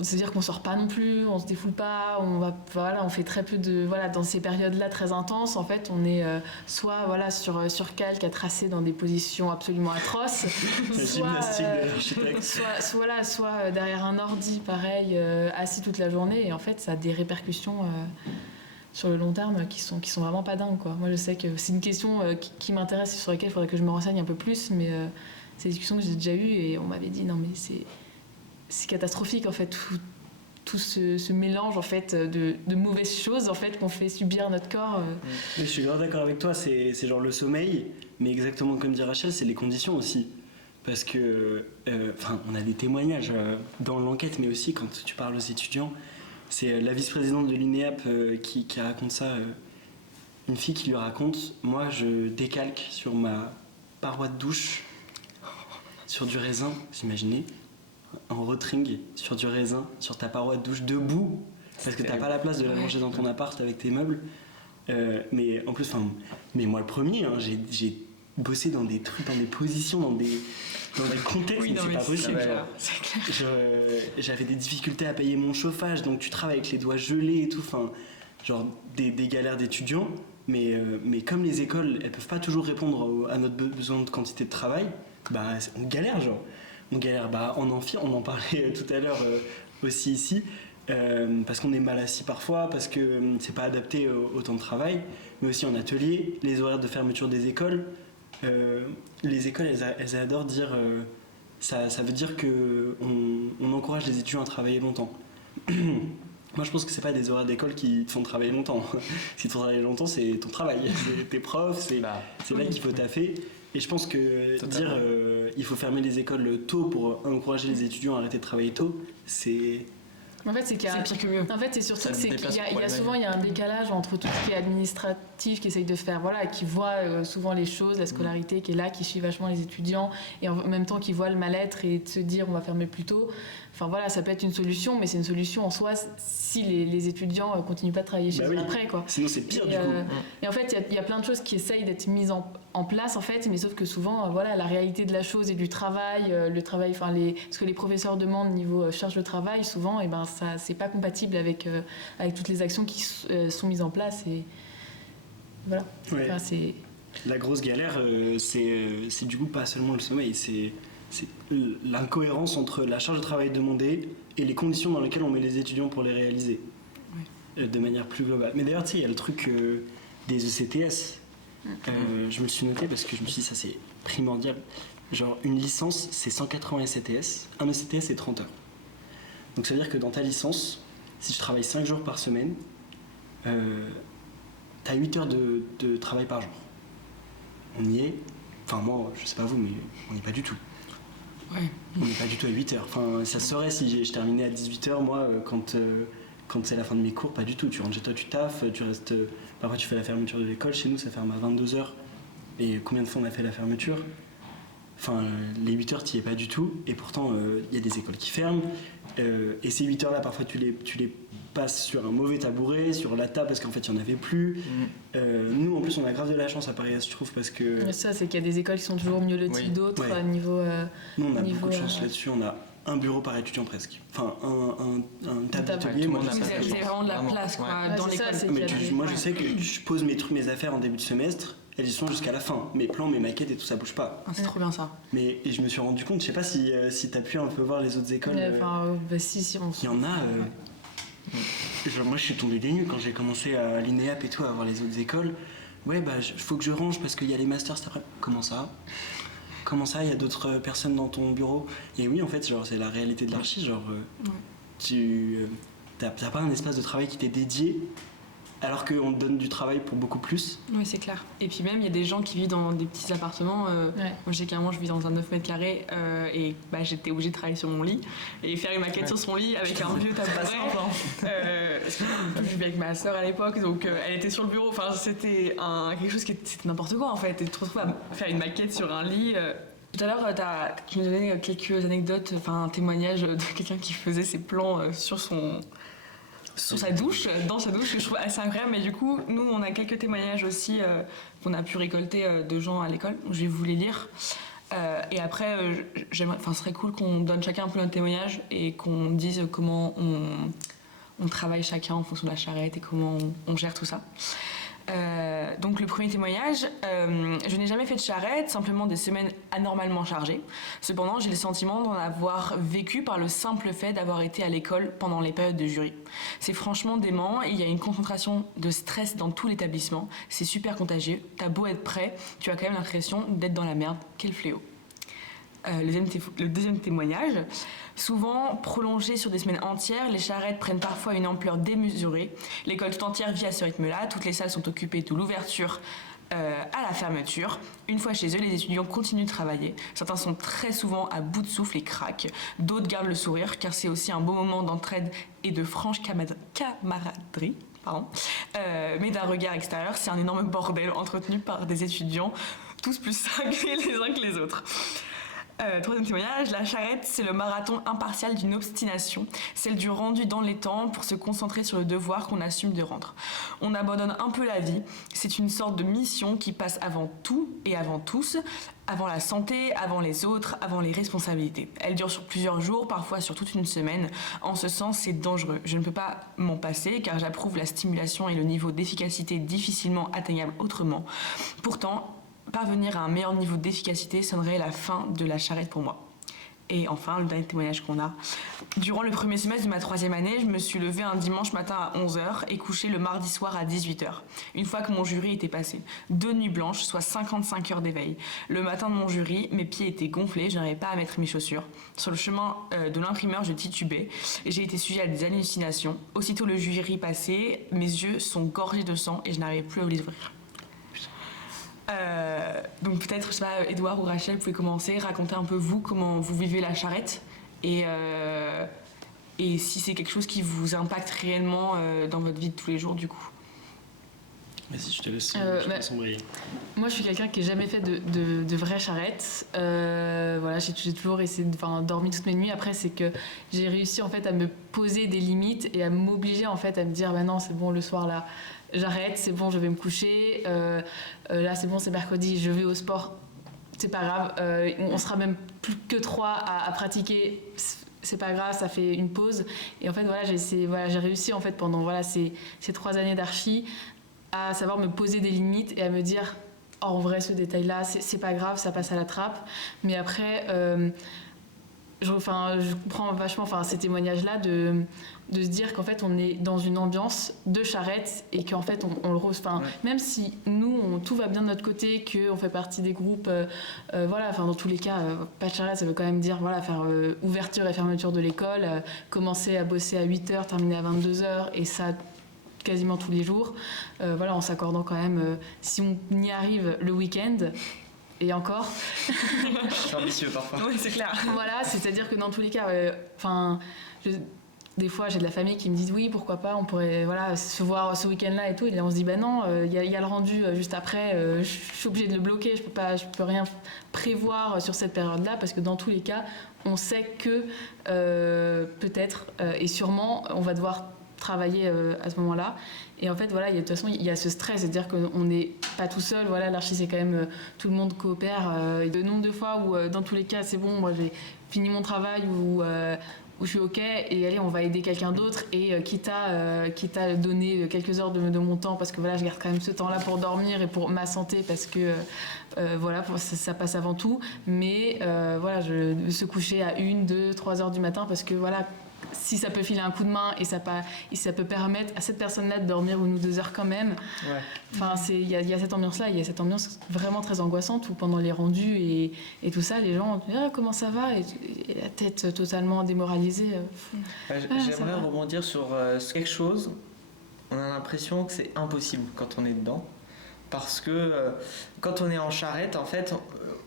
c'est-à-dire qu'on sort pas non plus, on se défoule pas, on fait très peu dans ces périodes-là très intenses. En fait, on est soit sur calque à tracer dans des positions absolument atroces, soit derrière un ordi pareil, assis toute la journée. Et en fait, ça a des répercussions sur le long terme qui sont vraiment pas dingues, quoi. Moi, je sais que c'est une question qui m'intéresse et sur laquelle il faudrait que je me renseigne un peu plus, mais c'est des discussions que j'ai déjà eues et on m'avait dit non mais c'est catastrophique en fait, tout ce mélange en fait de mauvaises choses en fait qu'on fait subir à notre corps. Mais je suis grave d'accord avec toi, c'est genre le sommeil, mais exactement comme dit Rachel, c'est les conditions aussi. Parce que, on a des témoignages dans l'enquête, mais aussi quand tu parles aux étudiants. C'est la vice-présidente de l'UNEAP qui raconte ça. Une fille qui lui raconte, moi je décalque sur ma paroi de douche, sur du raisin, vous imaginez, en rotring sur du raisin, sur ta paroi de douche, debout, parce que t'as pas la place de l'allonger dans ton appart avec tes meubles. Mais en plus, mais moi le premier, hein, j'ai bossé dans des trucs, dans des positions, dans des contextes, mais c'est pas possible. J'avais des difficultés à payer mon chauffage, donc tu travailles avec les doigts gelés et tout, genre des galères d'étudiants. Mais comme les écoles, elles peuvent pas toujours répondre à notre besoin de quantité de travail, on galère, genre. On galère en amphi, on en parlait tout à l'heure aussi ici, parce qu'on est mal assis parfois, parce que c'est pas adapté au temps de travail, mais aussi en atelier, les horaires de fermeture des écoles. Les écoles, elles adorent dire, ça veut dire qu'on encourage les étudiants à travailler longtemps. Moi, je pense que c'est pas des horaires d'école qui te font travailler longtemps. Si tu fais travailler longtemps, c'est ton travail, c'est tes profs, c'est là qu'il faut taffer. Et je pense que dire il faut fermer les écoles tôt pour encourager les étudiants à arrêter de travailler tôt, c'est... En fait, c'est pire que mieux. En fait, c'est surtout qu'il y a souvent un décalage entre tout ce qui est administratif, qui essaye de faire, qui voit souvent les choses, la scolarité qui est là, qui suit vachement les étudiants, et en même temps qui voit le mal-être et de se dire on va fermer plus tôt. Ça peut être une solution, mais c'est une solution en soi si les étudiants continuent pas de travailler chez eux après, quoi. Sinon c'est pire du coup. Et en fait, il y a plein de choses qui essayent d'être mises en place, en fait, mais sauf que souvent, la réalité de la chose et du travail, ce que les professeurs demandent niveau charge de travail, souvent, ça c'est pas compatible avec toutes les actions qui sont mises en place. Et voilà. Ouais. La grosse galère, c'est du coup pas seulement le sommeil, c'est l'incohérence entre la charge de travail demandée et les conditions dans lesquelles on met les étudiants pour les réaliser, de manière plus globale. Mais d'ailleurs, tu sais, il y a le truc des ECTS. Je me le suis noté parce que je me suis dit, ça c'est primordial. Genre, une licence, c'est 180 ECTS. Un ECTS, c'est 30 heures. Donc ça veut dire que dans ta licence, si tu travailles 5 jours par semaine, t'as 8 heures de travail par jour. On y est. Enfin, moi, je sais pas vous, mais on n'est pas du tout. Ouais. On n'est pas du tout à 8h. Enfin, ça se saurait si je terminais à 18h, moi, quand c'est la fin de mes cours, pas du tout. Tu rentres chez toi, tu taffes, tu restes. Après, tu fais la fermeture de l'école. Chez nous, ça ferme à 22h. Et combien de fois on a fait la fermeture? Enfin, les 8h, tu n'y es pas du tout. Et pourtant, il y a des écoles qui ferment. Et ces 8h-là, parfois, tu les passes sur un mauvais tabouret, sur la table, parce qu'en fait, il n'y en avait plus. Nous, en plus, on a grave de la chance à Paris, je trouve, parce que. Ça, c'est qu'il y a des écoles qui sont toujours mieux loties que d'autres Ouais. niveau. Nous, on a niveau, beaucoup de chance là-dessus. On a un bureau par étudiant presque. Enfin, un table table. d'atelier. Tout le Moi, monde je a sais Vous pas que- avez vraiment de la place quoi, Ouais, dans c'est ça, l'école. c'est Mais qu'il y a des- moi, je sais que je pose mes affaires en début de semestre, elles y sont jusqu'à la fin. Mes plans, mes maquettes et tout ça bouge pas. Ah, c'est trop bien ça. Et je me suis rendu compte, je sais pas si t'as pu un peu voir les autres écoles. Si, on Il y en a. Genre, moi, je suis tombé des nues quand j'ai commencé à l'INEAP et tout, à voir les autres écoles. Ouais, bah, faut que je range parce qu'il y a les masters cet après. Comment ça? Il y a d'autres personnes dans ton bureau? Et oui, en fait, genre, c'est la réalité de l'archi. Genre, t'as pas un espace de travail qui t'est dédié, alors qu'on te donne du travail pour beaucoup plus. Oui, c'est clair. Et puis même, il y a des gens qui vivent dans des petits appartements. Ouais. Moi, je sais qu'à un moment, je vis dans un 9 mètres carrés et bah, j'étais obligée de travailler sur mon lit et faire une maquette sur son lit avec un vieux tabouret. Je vivais avec ma sœur à l'époque, donc elle était sur le bureau. Enfin, c'était quelque chose c'était n'importe quoi en fait. Et tu te retrouves à faire une maquette sur un lit. Tout à l'heure, tu me donnais quelques anecdotes, enfin un témoignage de quelqu'un qui faisait ses plans sur sa douche, dans sa douche, que je trouve assez incroyable. Mais du coup, nous, on a quelques témoignages aussi qu'on a pu récolter de gens à l'école. Je vais vous les lire. Et après, ce serait cool qu'on donne chacun un peu notre témoignage et qu'on dise comment on travaille chacun en fonction de la charrette et comment on gère tout ça. Donc le premier témoignage, je n'ai jamais fait de charrette, simplement des semaines anormalement chargées. Cependant, j'ai le sentiment d'en avoir vécu par le simple fait d'avoir été à l'école pendant les périodes de jury. C'est franchement dément, il y a une concentration de stress dans tout l'établissement, c'est super contagieux, t'as beau être prêt, tu as quand même l'impression d'être dans la merde, quel fléau. Le deuxième témoignage, souvent prolongées sur des semaines entières, les charrettes prennent parfois une ampleur démesurée. L'école tout entière vit à ce rythme-là, toutes les salles sont occupées de l'ouverture à la fermeture. Une fois chez eux, les étudiants continuent de travailler. Certains sont très souvent à bout de souffle et craquent. D'autres gardent le sourire car c'est aussi un beau moment d'entraide et de franche camaraderie. Mais d'un regard extérieur, c'est un énorme bordel entretenu par des étudiants, tous plus cinglés les uns que les autres. Troisième témoignage, la charrette, c'est le marathon impartial d'une obstination, celle du rendu dans les temps pour se concentrer sur le devoir qu'on assume de rendre. On abandonne un peu la vie, c'est une sorte de mission qui passe avant tout et avant tous, avant la santé, avant les autres, avant les responsabilités. Elle dure sur plusieurs jours, parfois sur toute une semaine. En ce sens, c'est dangereux. Je ne peux pas m'en passer car j'approuve la stimulation et le niveau d'efficacité difficilement atteignable autrement. Pourtant, parvenir à un meilleur niveau d'efficacité sonnerait la fin de la charrette pour moi. Et enfin, le dernier témoignage qu'on a. Durant le premier semestre de ma 3e année, je me suis levée un dimanche matin à 11h et couchée le mardi soir à 18h, une fois que mon jury était passé. 2 nuits blanches, soit 55 heures d'éveil. Le matin de mon jury, mes pieds étaient gonflés, je n'arrivais pas à mettre mes chaussures. Sur le chemin de l'imprimeur, je titubais et j'ai été sujet à des hallucinations. Aussitôt le jury passé, mes yeux sont gorgés de sang et je n'arrivais plus à les ouvrir. Donc peut-être, je sais pas, Edouard ou Rachel, vous pouvez commencer, raconter un peu vous, comment vous vivez la charrette et si c'est quelque chose qui vous impacte réellement dans votre vie de tous les jours du coup. Vas-y, je te laisse embrayer. Moi, je suis quelqu'un qui n'a jamais fait de vraie charrette. Voilà, j'ai toujours essayé dormi toutes mes nuits. Après, c'est que j'ai réussi en fait à me poser des limites et à m'obliger en fait à me dire, non, c'est bon, le soir là, j'arrête, c'est bon, je vais me coucher. Là, c'est bon, c'est mercredi, je vais au sport. C'est pas grave. On sera même plus que 3 à pratiquer. C'est pas grave, ça fait une pause. Et en fait, voilà, j'ai réussi en fait pendant ces 3 années d'archi à savoir me poser des limites et à me dire en vrai ce détail là c'est pas grave, ça passe à la trappe. Mais après je comprends vachement ces témoignages là de se dire qu'en fait on est dans une ambiance de charrette et qu'en fait on le rose, même si nous tout va bien de notre côté, qu'on fait partie des groupes dans tous les cas pas de charrette, ça veut quand même dire faire ouverture et fermeture de l'école, commencer à bosser à 8h, terminer à 22h et ça quasiment tous les jours, en s'accordant quand même, si on y arrive le week-end, et encore. C'est ambitieux parfois. Oui, c'est clair. Voilà, c'est-à-dire que dans tous les cas, des fois j'ai de la famille qui me disent oui, pourquoi pas, on pourrait se voir ce week-end-là et tout. Et là on se dit bah non, il y a le rendu juste après, je suis obligée de le bloquer, je peux rien prévoir sur cette période-là parce que dans tous les cas, on sait que peut-être et sûrement on va devoir travailler à ce moment-là. Et en fait, voilà, de toute façon, il y a ce stress, c'est-à-dire qu'on n'est pas tout seul. Voilà, l'archi, c'est quand même tout le monde coopère. Et de nombre de fois où, dans tous les cas, c'est bon, moi j'ai fini mon travail où je suis OK, et allez, on va aider quelqu'un d'autre. Et quitte à donner quelques heures de mon temps, parce que voilà, je garde quand même ce temps-là pour dormir et pour ma santé, parce que voilà, ça passe avant tout. Mais voilà, se coucher à 1, 2, 3 heures du matin, parce que voilà, si ça peut filer un coup de main et ça peut permettre à cette personne-là de dormir 1 ou 2 heures quand même. Ouais. Enfin, il y a cette ambiance-là, il y a cette ambiance vraiment très angoissante où pendant les rendus et tout ça, les gens disent comment ça va, et la tête totalement démoralisée. J'aimerais rebondir sur quelque chose. On a l'impression que c'est impossible quand on est dedans. Parce que quand on est en charrette, en fait,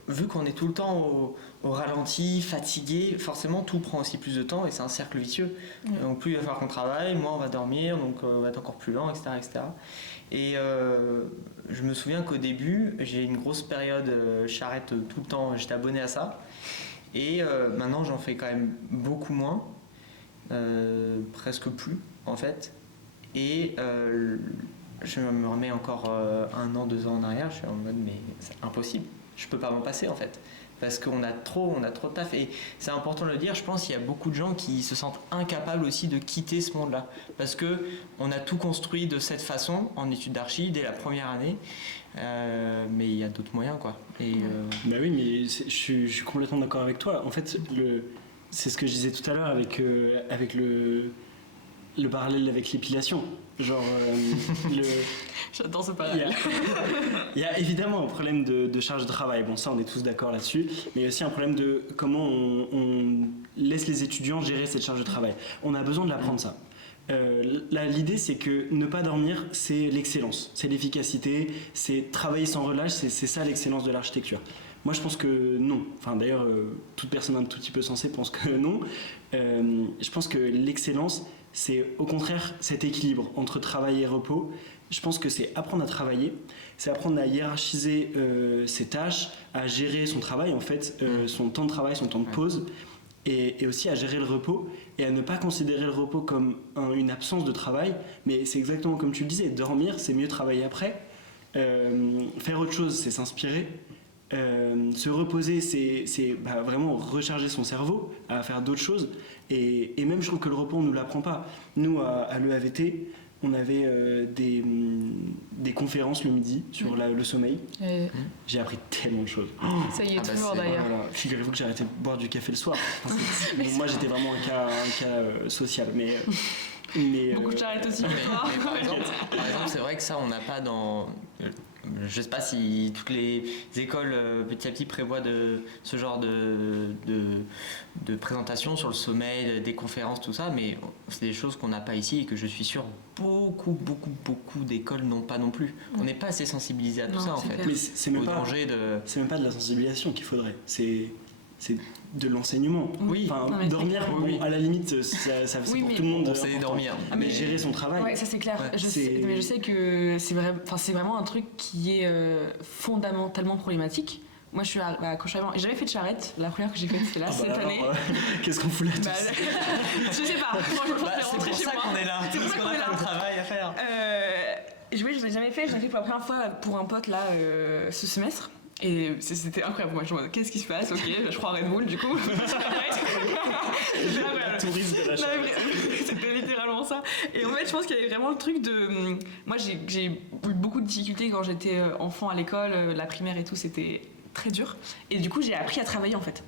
vu qu'on est tout le temps au ralenti, fatigué, forcément tout prend aussi plus de temps et c'est un cercle vicieux. Donc plus il va falloir qu'on travaille, moins on va dormir, donc on va être encore plus lent, etc. etc. Et je me souviens qu'au début, j'ai une grosse période charrette tout le temps, j'étais abonné à ça. Et maintenant j'en fais quand même beaucoup moins, presque plus en fait. Et je me remets encore 1 an, 2 ans en arrière, je suis en mode mais c'est impossible, je peux pas m'en passer en fait, parce qu'on a trop de taf. Et c'est important de le dire, je pense qu'il y a beaucoup de gens qui se sentent incapables aussi de quitter ce monde-là, parce que on a tout construit de cette façon en études d'archi dès la première année, mais il y a d'autres moyens quoi. Et bah oui, mais je suis complètement d'accord avec toi. En fait, c'est ce que je disais tout à l'heure avec le parallèle avec l'épilation. Genre, J'adore ce parallèle. Il y a évidemment un problème de charge de travail. Bon, ça, on est tous d'accord là-dessus. Mais il y a aussi un problème de comment on laisse les étudiants gérer cette charge de travail. On a besoin de l'apprendre, ça. L'idée, c'est que ne pas dormir, c'est l'excellence, c'est l'efficacité, c'est travailler sans relâche, c'est ça l'excellence de l'architecture. Moi, je pense que non. Enfin, d'ailleurs, toute personne un tout petit peu sensée pense que non. Je pense que l'excellence, c'est au contraire cet équilibre entre travail et repos. Je pense que c'est apprendre à travailler, c'est apprendre à hiérarchiser ses tâches, à gérer son travail, en fait, son temps de travail, son temps de pause, et aussi à gérer le repos, et à ne pas considérer le repos comme une absence de travail, mais c'est exactement comme tu le disais, dormir, c'est mieux travailler après, faire autre chose, c'est s'inspirer, se reposer, c'est vraiment recharger son cerveau à faire d'autres choses. Et même, je trouve que le repos, on ne nous l'apprend pas. Nous, à l'EAVT, on avait des conférences le midi sur le sommeil. J'ai appris tellement de choses. Ça y est, toujours d'ailleurs. Voilà. Figurez-vous que j'ai arrêté de boire du café le soir. Enfin, moi, j'étais vraiment un cas social. Mais beaucoup de charrettes aussi pour toi. Par exemple, c'est vrai que ça, on n'a pas dans... Je ne sais pas si toutes les écoles petit à petit prévoient ce genre de présentation sur le sommeil, des conférences, tout ça, mais c'est des choses qu'on n'a pas ici et que je suis sûr beaucoup d'écoles n'ont pas non plus. On n'est pas assez sensibilisé à tout ça en fait. Mais c'est même pas de la sensibilisation qu'il faudrait, c'est de l'enseignement. Oui. Enfin, dormir, à la limite, ça pour tout le monde. On sait dormir. Mais gérer son travail. Ouais, ça c'est clair. Ouais, mais je sais que c'est vraiment un truc qui est fondamentalement problématique. Moi, quand je suis arrivée, j'avais fait de charrette. La première que j'ai faite, c'était là, cette année. Qu'est-ce qu'on fout là Je sais pas. Franchement, c'est pour ça qu'on est là. C'est parce qu'on a plein de travail à faire. Je l'ai jamais fait. Je l'ai fait pour la première fois pour un pote là ce semestre. Et c'était incroyable. Moi, je me demande qu'est-ce qui se passe. Ok, je crois à Red Bull du coup. Tourisme de la charrette. C'était littéralement ça. Et en fait, je pense qu'il y avait vraiment le truc de. Moi, j'ai eu beaucoup de difficultés quand j'étais enfant à l'école, la primaire et tout, c'était très dur. Et du coup, j'ai appris à travailler en fait.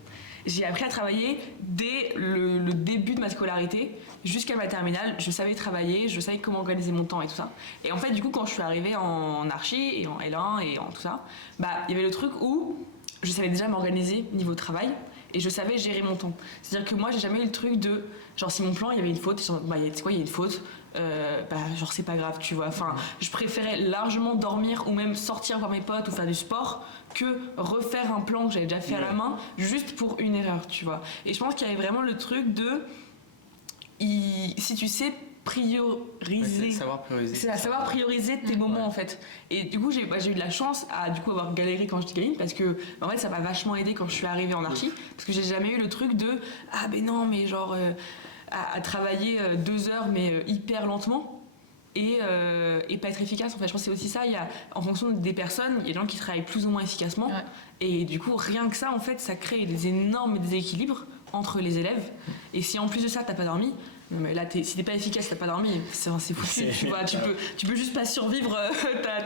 J'ai appris à travailler dès le début de ma scolarité jusqu'à ma terminale. Je savais travailler, je savais comment organiser mon temps et tout ça. Et en fait, du coup, quand je suis arrivée en archi et en L1 et en tout ça, il y avait le truc où je savais déjà m'organiser niveau travail. et je savais gérer mon temps. C'est-à-dire que moi, j'ai jamais eu le truc de, genre si mon plan, il y avait une faute, genre, bah, tu sais quoi, il y a une faute, genre c'est pas grave, tu vois. Enfin, je préférais largement dormir ou même sortir voir mes potes ou faire du sport que refaire un plan que j'avais déjà fait à la main juste pour une erreur, tu vois. Et je pense qu'il y avait vraiment le truc de, si tu sais prioriser, c'est à savoir prioriser tes moments en fait. Et du coup j'ai eu de la chance à du coup avoir galéré quand j'étais gamine, parce que en fait ça m'a vachement aidé quand je suis arrivée en archi, parce que j'ai jamais eu le truc de ah ben non mais genre à travailler 2 heures mais hyper lentement et pas être efficace. En fait je pense que c'est aussi ça, en fonction des personnes, il y a des gens qui travaillent plus ou moins efficacement, et du coup rien que ça en fait ça crée des énormes déséquilibres entre les élèves. Et si en plus de ça t'as pas dormi, mais là si t'es pas efficace, t'as pas dormi, c'est foutu, tu vois. Tu peux juste pas survivre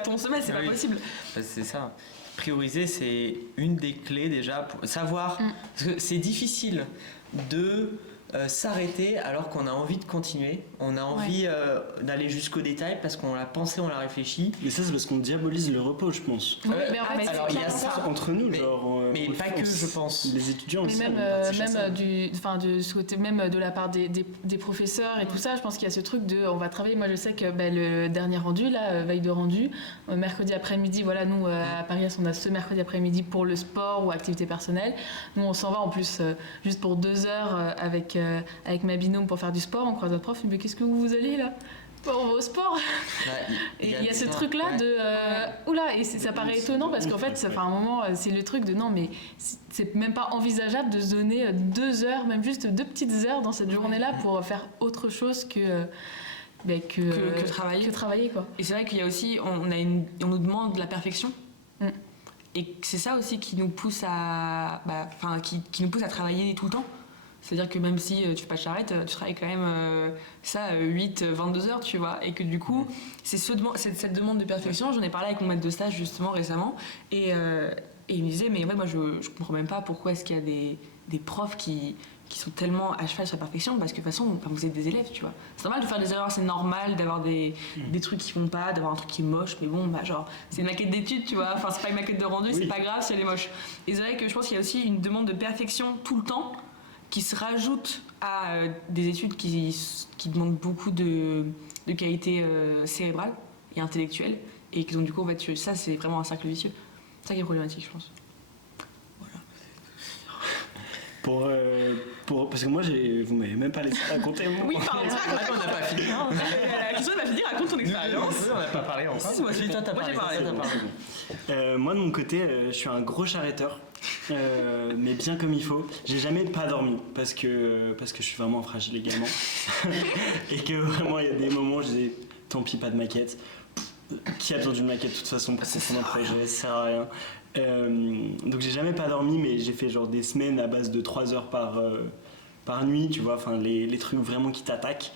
ton semestre, c'est pas possible. C'est ça. Prioriser, c'est une des clés déjà pour savoir, parce que c'est difficile de s'arrêter alors qu'on a envie de continuer, on a envie d'aller jusqu'au détail parce qu'on l'a pensé, on l'a réfléchi. Mais ça c'est parce qu'on diabolise le repos, je pense. Oui, mais en fait, alors il y a ça entre nous, mais pas que, je pense. Les étudiants mais aussi. de ce côté, même de la part des professeurs et tout ça, je pense qu'il y a ce truc de, on va travailler. Moi je sais que le dernier rendu, là, veille de rendu, mercredi après-midi, voilà, nous à Paris on a ce mercredi après-midi pour le sport ou activité personnelle. Nous on s'en va en plus juste pour 2 heures avec ma binôme pour faire du sport. On croise notre prof, mais qu'est-ce que vous allez là? On va au sport. Et il y a ce truc là de oula, et ça paraît étonnant parce qu'en fait ça fait un moment, c'est le truc de non mais c'est même pas envisageable de se donner 2 heures, même juste 2 petites heures dans cette journée là pour faire autre chose que travailler quoi. Et c'est vrai qu'il y a aussi, on nous demande de la perfection. Et c'est ça aussi qui nous pousse à qui nous pousse à travailler tout le temps. C'est-à-dire que même si tu fais pas de charrette, tu travailles quand même 8, 22 heures, tu vois. Et que du coup, c'est cette demande de perfection. J'en ai parlé avec mon maître de stage justement récemment. Et il me disait, mais en fait, moi je comprends même pas pourquoi est-ce qu'il y a des profs qui sont tellement à cheval sur la perfection, parce que de toute façon, vous êtes des élèves, tu vois. C'est normal de faire des erreurs, c'est normal d'avoir des trucs qui vont pas, d'avoir un truc qui est moche, mais bon, genre, c'est une maquette d'études, tu vois. Enfin, c'est pas une maquette de rendu, c'est pas grave si elle est moche. Et c'est vrai que je pense qu'il y a aussi une demande de perfection tout le temps, qui se rajoute à des études qui demandent beaucoup de qualité cérébrale et intellectuelle, et donc du coup en fait ça c'est vraiment un cercle vicieux. C'est ça qui est problématique, je pense. Parce que moi vous m'avez même pas laissé raconter Oui, pardon. On n'a pas fini. La question va finir, raconte ton expérience. On n'a pas parlé encore. Si, moi j'ai parlé. Moi de mon côté, je suis un gros charretteur. Mais bien comme il faut. J'ai jamais pas dormi parce que je suis vraiment fragile également. Et que vraiment il y a des moments où je disais tant pis, pas de maquette. Qui a besoin d'une maquette de toute façon pour comprendre un projet, ça sert à rien. Donc j'ai jamais pas dormi, mais j'ai fait genre des semaines à base de 3 heures par nuit, tu vois, enfin les trucs vraiment qui t'attaquent.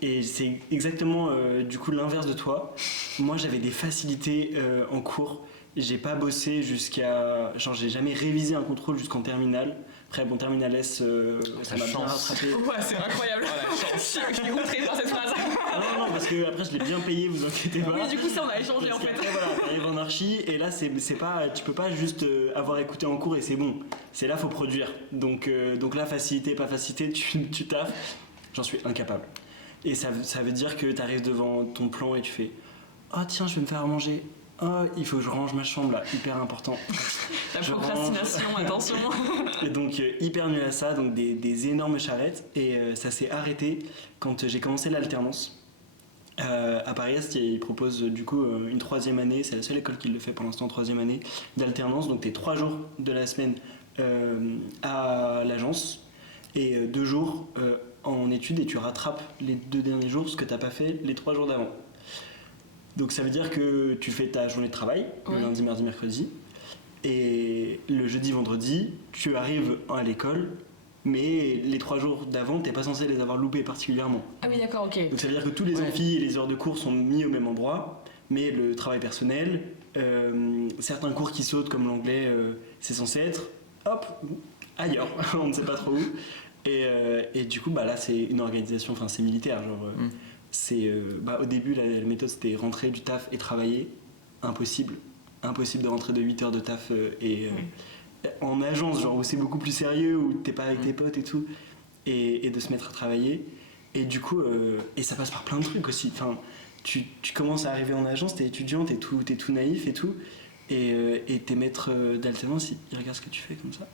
Et c'est exactement du coup l'inverse de toi. Moi j'avais des facilités en cours. J'ai pas bossé j'ai jamais révisé un contrôle jusqu'en terminale. Après, bon, terminale S, ça m'a bien rattrapé. Ouais, c'est incroyable. Oh, la chance. Je suis outrée par cette phrase. Non, parce que après, je l'ai bien payé, vous inquiétez pas. Oui, du coup, ça, on a échangé en fait. Après, voilà, t'arrives en archi, et là, c'est pas, tu peux pas juste avoir écouté en cours et c'est bon. C'est là, faut produire. Donc là, facilité, pas facilité, tu taffes. J'en suis incapable. Et ça veut dire que t'arrives devant ton plan et tu fais oh, tiens, je vais me faire manger. Oh, il faut que je range ma chambre là, hyper important. La procrastination, attention. Et donc hyper nul à ça, donc des énormes charrettes. Et ça s'est arrêté quand j'ai commencé l'alternance. À Paris-Est, ils proposent du coup une 3e année, c'est la seule école qui le fait pour l'instant, 3e année d'alternance. Donc t'es 3 jours de la semaine à l'agence et 2 jours en études, et tu rattrapes les 2 derniers jours, ce que t'as pas fait les 3 jours d'avant. Donc ça veut dire que tu fais ta journée de travail, le lundi, mardi, mercredi, et le jeudi, vendredi, tu arrives à l'école, mais les 3 jours d'avant, t'es pas censé les avoir loupés particulièrement. Ah oui, d'accord, ok. Donc ça veut dire que tous les amphis et les heures de cours sont mis au même endroit, mais le travail personnel, certains cours qui sautent comme l'anglais, c'est censé être, hop, ailleurs, on ne sait pas trop où. Et du coup, là c'est une organisation, enfin c'est militaire, genre... C'est au début la méthode c'était rentrer du taf et travailler, impossible de rentrer de 8 heures de taf et en agence, genre où c'est beaucoup plus sérieux, où t'es pas avec tes potes et tout, et de se mettre à travailler. Et du coup, et ça passe par plein de trucs aussi. Enfin, tu commences à arriver en agence, t'es étudiant, t'es tout naïf et tout, et tes maîtres d'alternance, ils regardent ce que tu fais comme ça.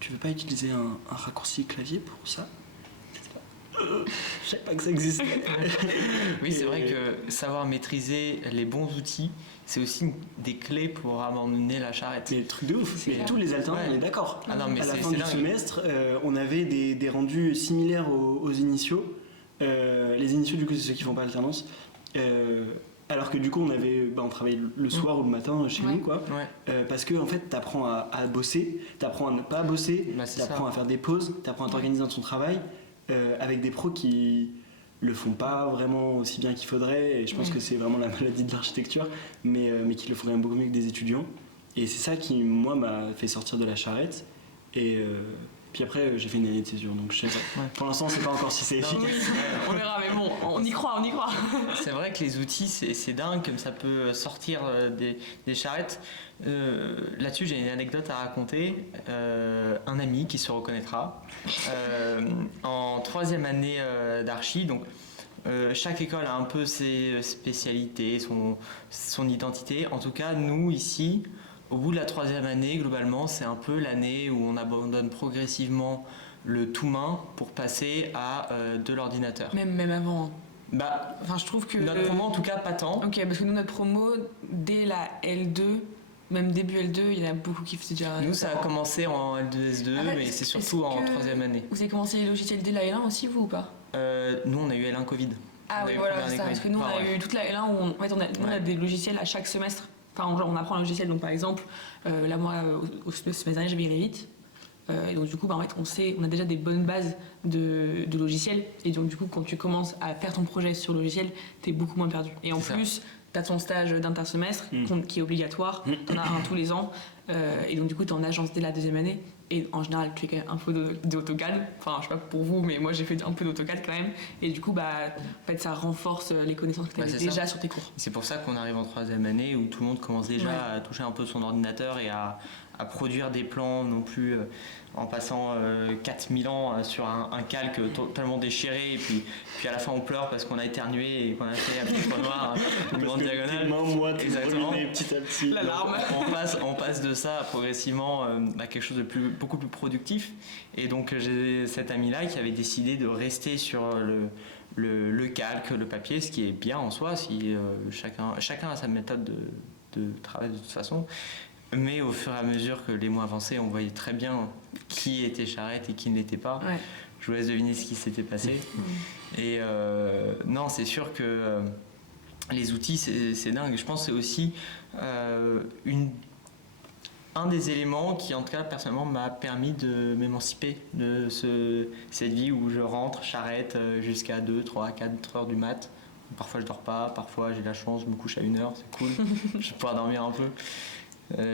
Tu veux pas utiliser un raccourci clavier pour ça? Je savais pas que ça existait. Oui, c'est vrai que savoir maîtriser les bons outils, c'est aussi des clés pour abandonner la charrette. Mais le truc de ouf, mais tous les alternants, on est d'accord. Ah non, mais à la c'est fin du dingue. semestre, on avait des rendus similaires aux initiaux. Les initiaux, du coup, c'est ceux qui font pas alternance. Alors que du coup, on travaillait le soir ou le matin chez nous, quoi. Parce que en fait, t'apprends à bosser, t'apprends à ne pas bosser, t'apprends à faire des pauses, t'apprends à t'organiser dans ton travail, avec des pros qui le font pas vraiment aussi bien qu'il faudrait. Et je pense que c'est vraiment la maladie de l'architecture, mais qui le font quand même beaucoup mieux que des étudiants. Et c'est ça qui, moi, m'a fait sortir de la charrette. Et puis après, j'ai fait une année de césure, donc je sais pas. Pour l'instant, on sait pas encore si c'est efficace. On verra, mais bon, on y croit. C'est vrai que les outils, c'est dingue comme ça peut sortir des charrettes. Là-dessus, j'ai une anecdote à raconter. Un ami qui se reconnaîtra. En 3e année d'archi, donc chaque école a un peu ses spécialités, son identité. En tout cas, nous, ici, au bout de la 3e année, globalement, c'est un peu l'année où on abandonne progressivement le tout main pour passer à de l'ordinateur. Même avant. Bah, Enfin, je trouve que notre promo, en tout cas, pas tant. Ok, parce que nous, notre promo, dès la L2, même début L2, il y en a beaucoup qui faisaient déjà. Nous, ça a commencé en L2, S2, mais c'est surtout en 3e année. Vous avez commencé les logiciels dès la L1 aussi, vous ou pas? Nous, on a eu L1 Covid. Ah oui, voilà, c'est ça. Parce que nous, on a eu toute la L1 où on a des logiciels à chaque semestre. Enfin, on apprend un logiciel, donc par exemple, là, moi, au semestre dernier, j'avais Revit. Et donc, du coup, en fait, on a déjà des bonnes bases de logiciels. Et donc, du coup, quand tu commences à faire ton projet sur le logiciel, t'es beaucoup moins perdu. Et en plus, t'as ton stage d'intersemestre qui est obligatoire. T'en as un tous les ans. Et donc, du coup, t'es en agence dès la 2e année. Et en général, tu fais quand même un peu d'AutoCAD. Enfin, je sais pas pour vous, mais moi, j'ai fait un peu d'AutoCAD quand même. Et du coup, en fait, ça renforce les connaissances que tu avais déjà sur tes cours. C'est pour ça qu'on arrive en 3e année où tout le monde commence déjà à toucher un peu son ordinateur et à produire des plans non plus en passant 4000 ans sur un calque totalement déchiré et puis à la fin on pleure parce qu'on a éternué et qu'on a fait un petit point noir une grande diagonale. Exactement. Petit à petit. La larme. On passe de ça progressivement à quelque chose de beaucoup plus productif. Et donc j'ai cet ami-là qui avait décidé de rester sur le calque, le papier, ce qui est bien en soi si chacun a sa méthode de travail de toute façon. Mais au fur et à mesure que les mois avançaient, on voyait très bien qui était charrette et qui ne l'était pas. Ouais. Je vous laisse deviner ce qui s'était passé. Et non, c'est sûr que les outils, c'est dingue. Je pense que c'est aussi un des éléments qui, en tout cas, personnellement, m'a permis de m'émanciper de cette vie où je rentre, charrette jusqu'à 2, 3, 4 heures du mat. Parfois, je dors pas. Parfois, j'ai la chance, je me couche à 1 heure. C'est cool. Je vais pouvoir dormir un peu.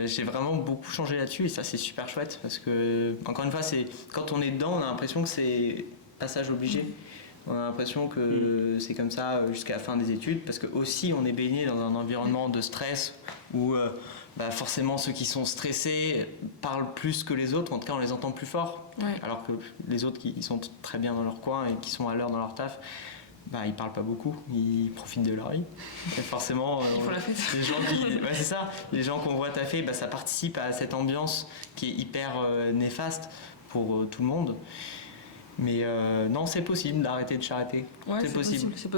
J'ai vraiment beaucoup changé là-dessus et ça c'est super chouette parce que encore une fois quand on est dedans on a l'impression que c'est passage obligé, on a l'impression que c'est comme ça jusqu'à la fin des études parce que aussi on est baigné dans un environnement de stress où forcément ceux qui sont stressés parlent plus que les autres, en tout cas on les entend plus fort, alors que les autres qui sont très bien dans leur coin et qui sont à l'heure dans leur taf, ils parlent pas beaucoup, ils profitent de leur vie. Et forcément, les gens c'est ça, les gens qu'on voit taffer, ça participe à cette ambiance qui est hyper néfaste pour tout le monde. Mais non, c'est possible d'arrêter de charretter. Ouais, c'est possible. Ça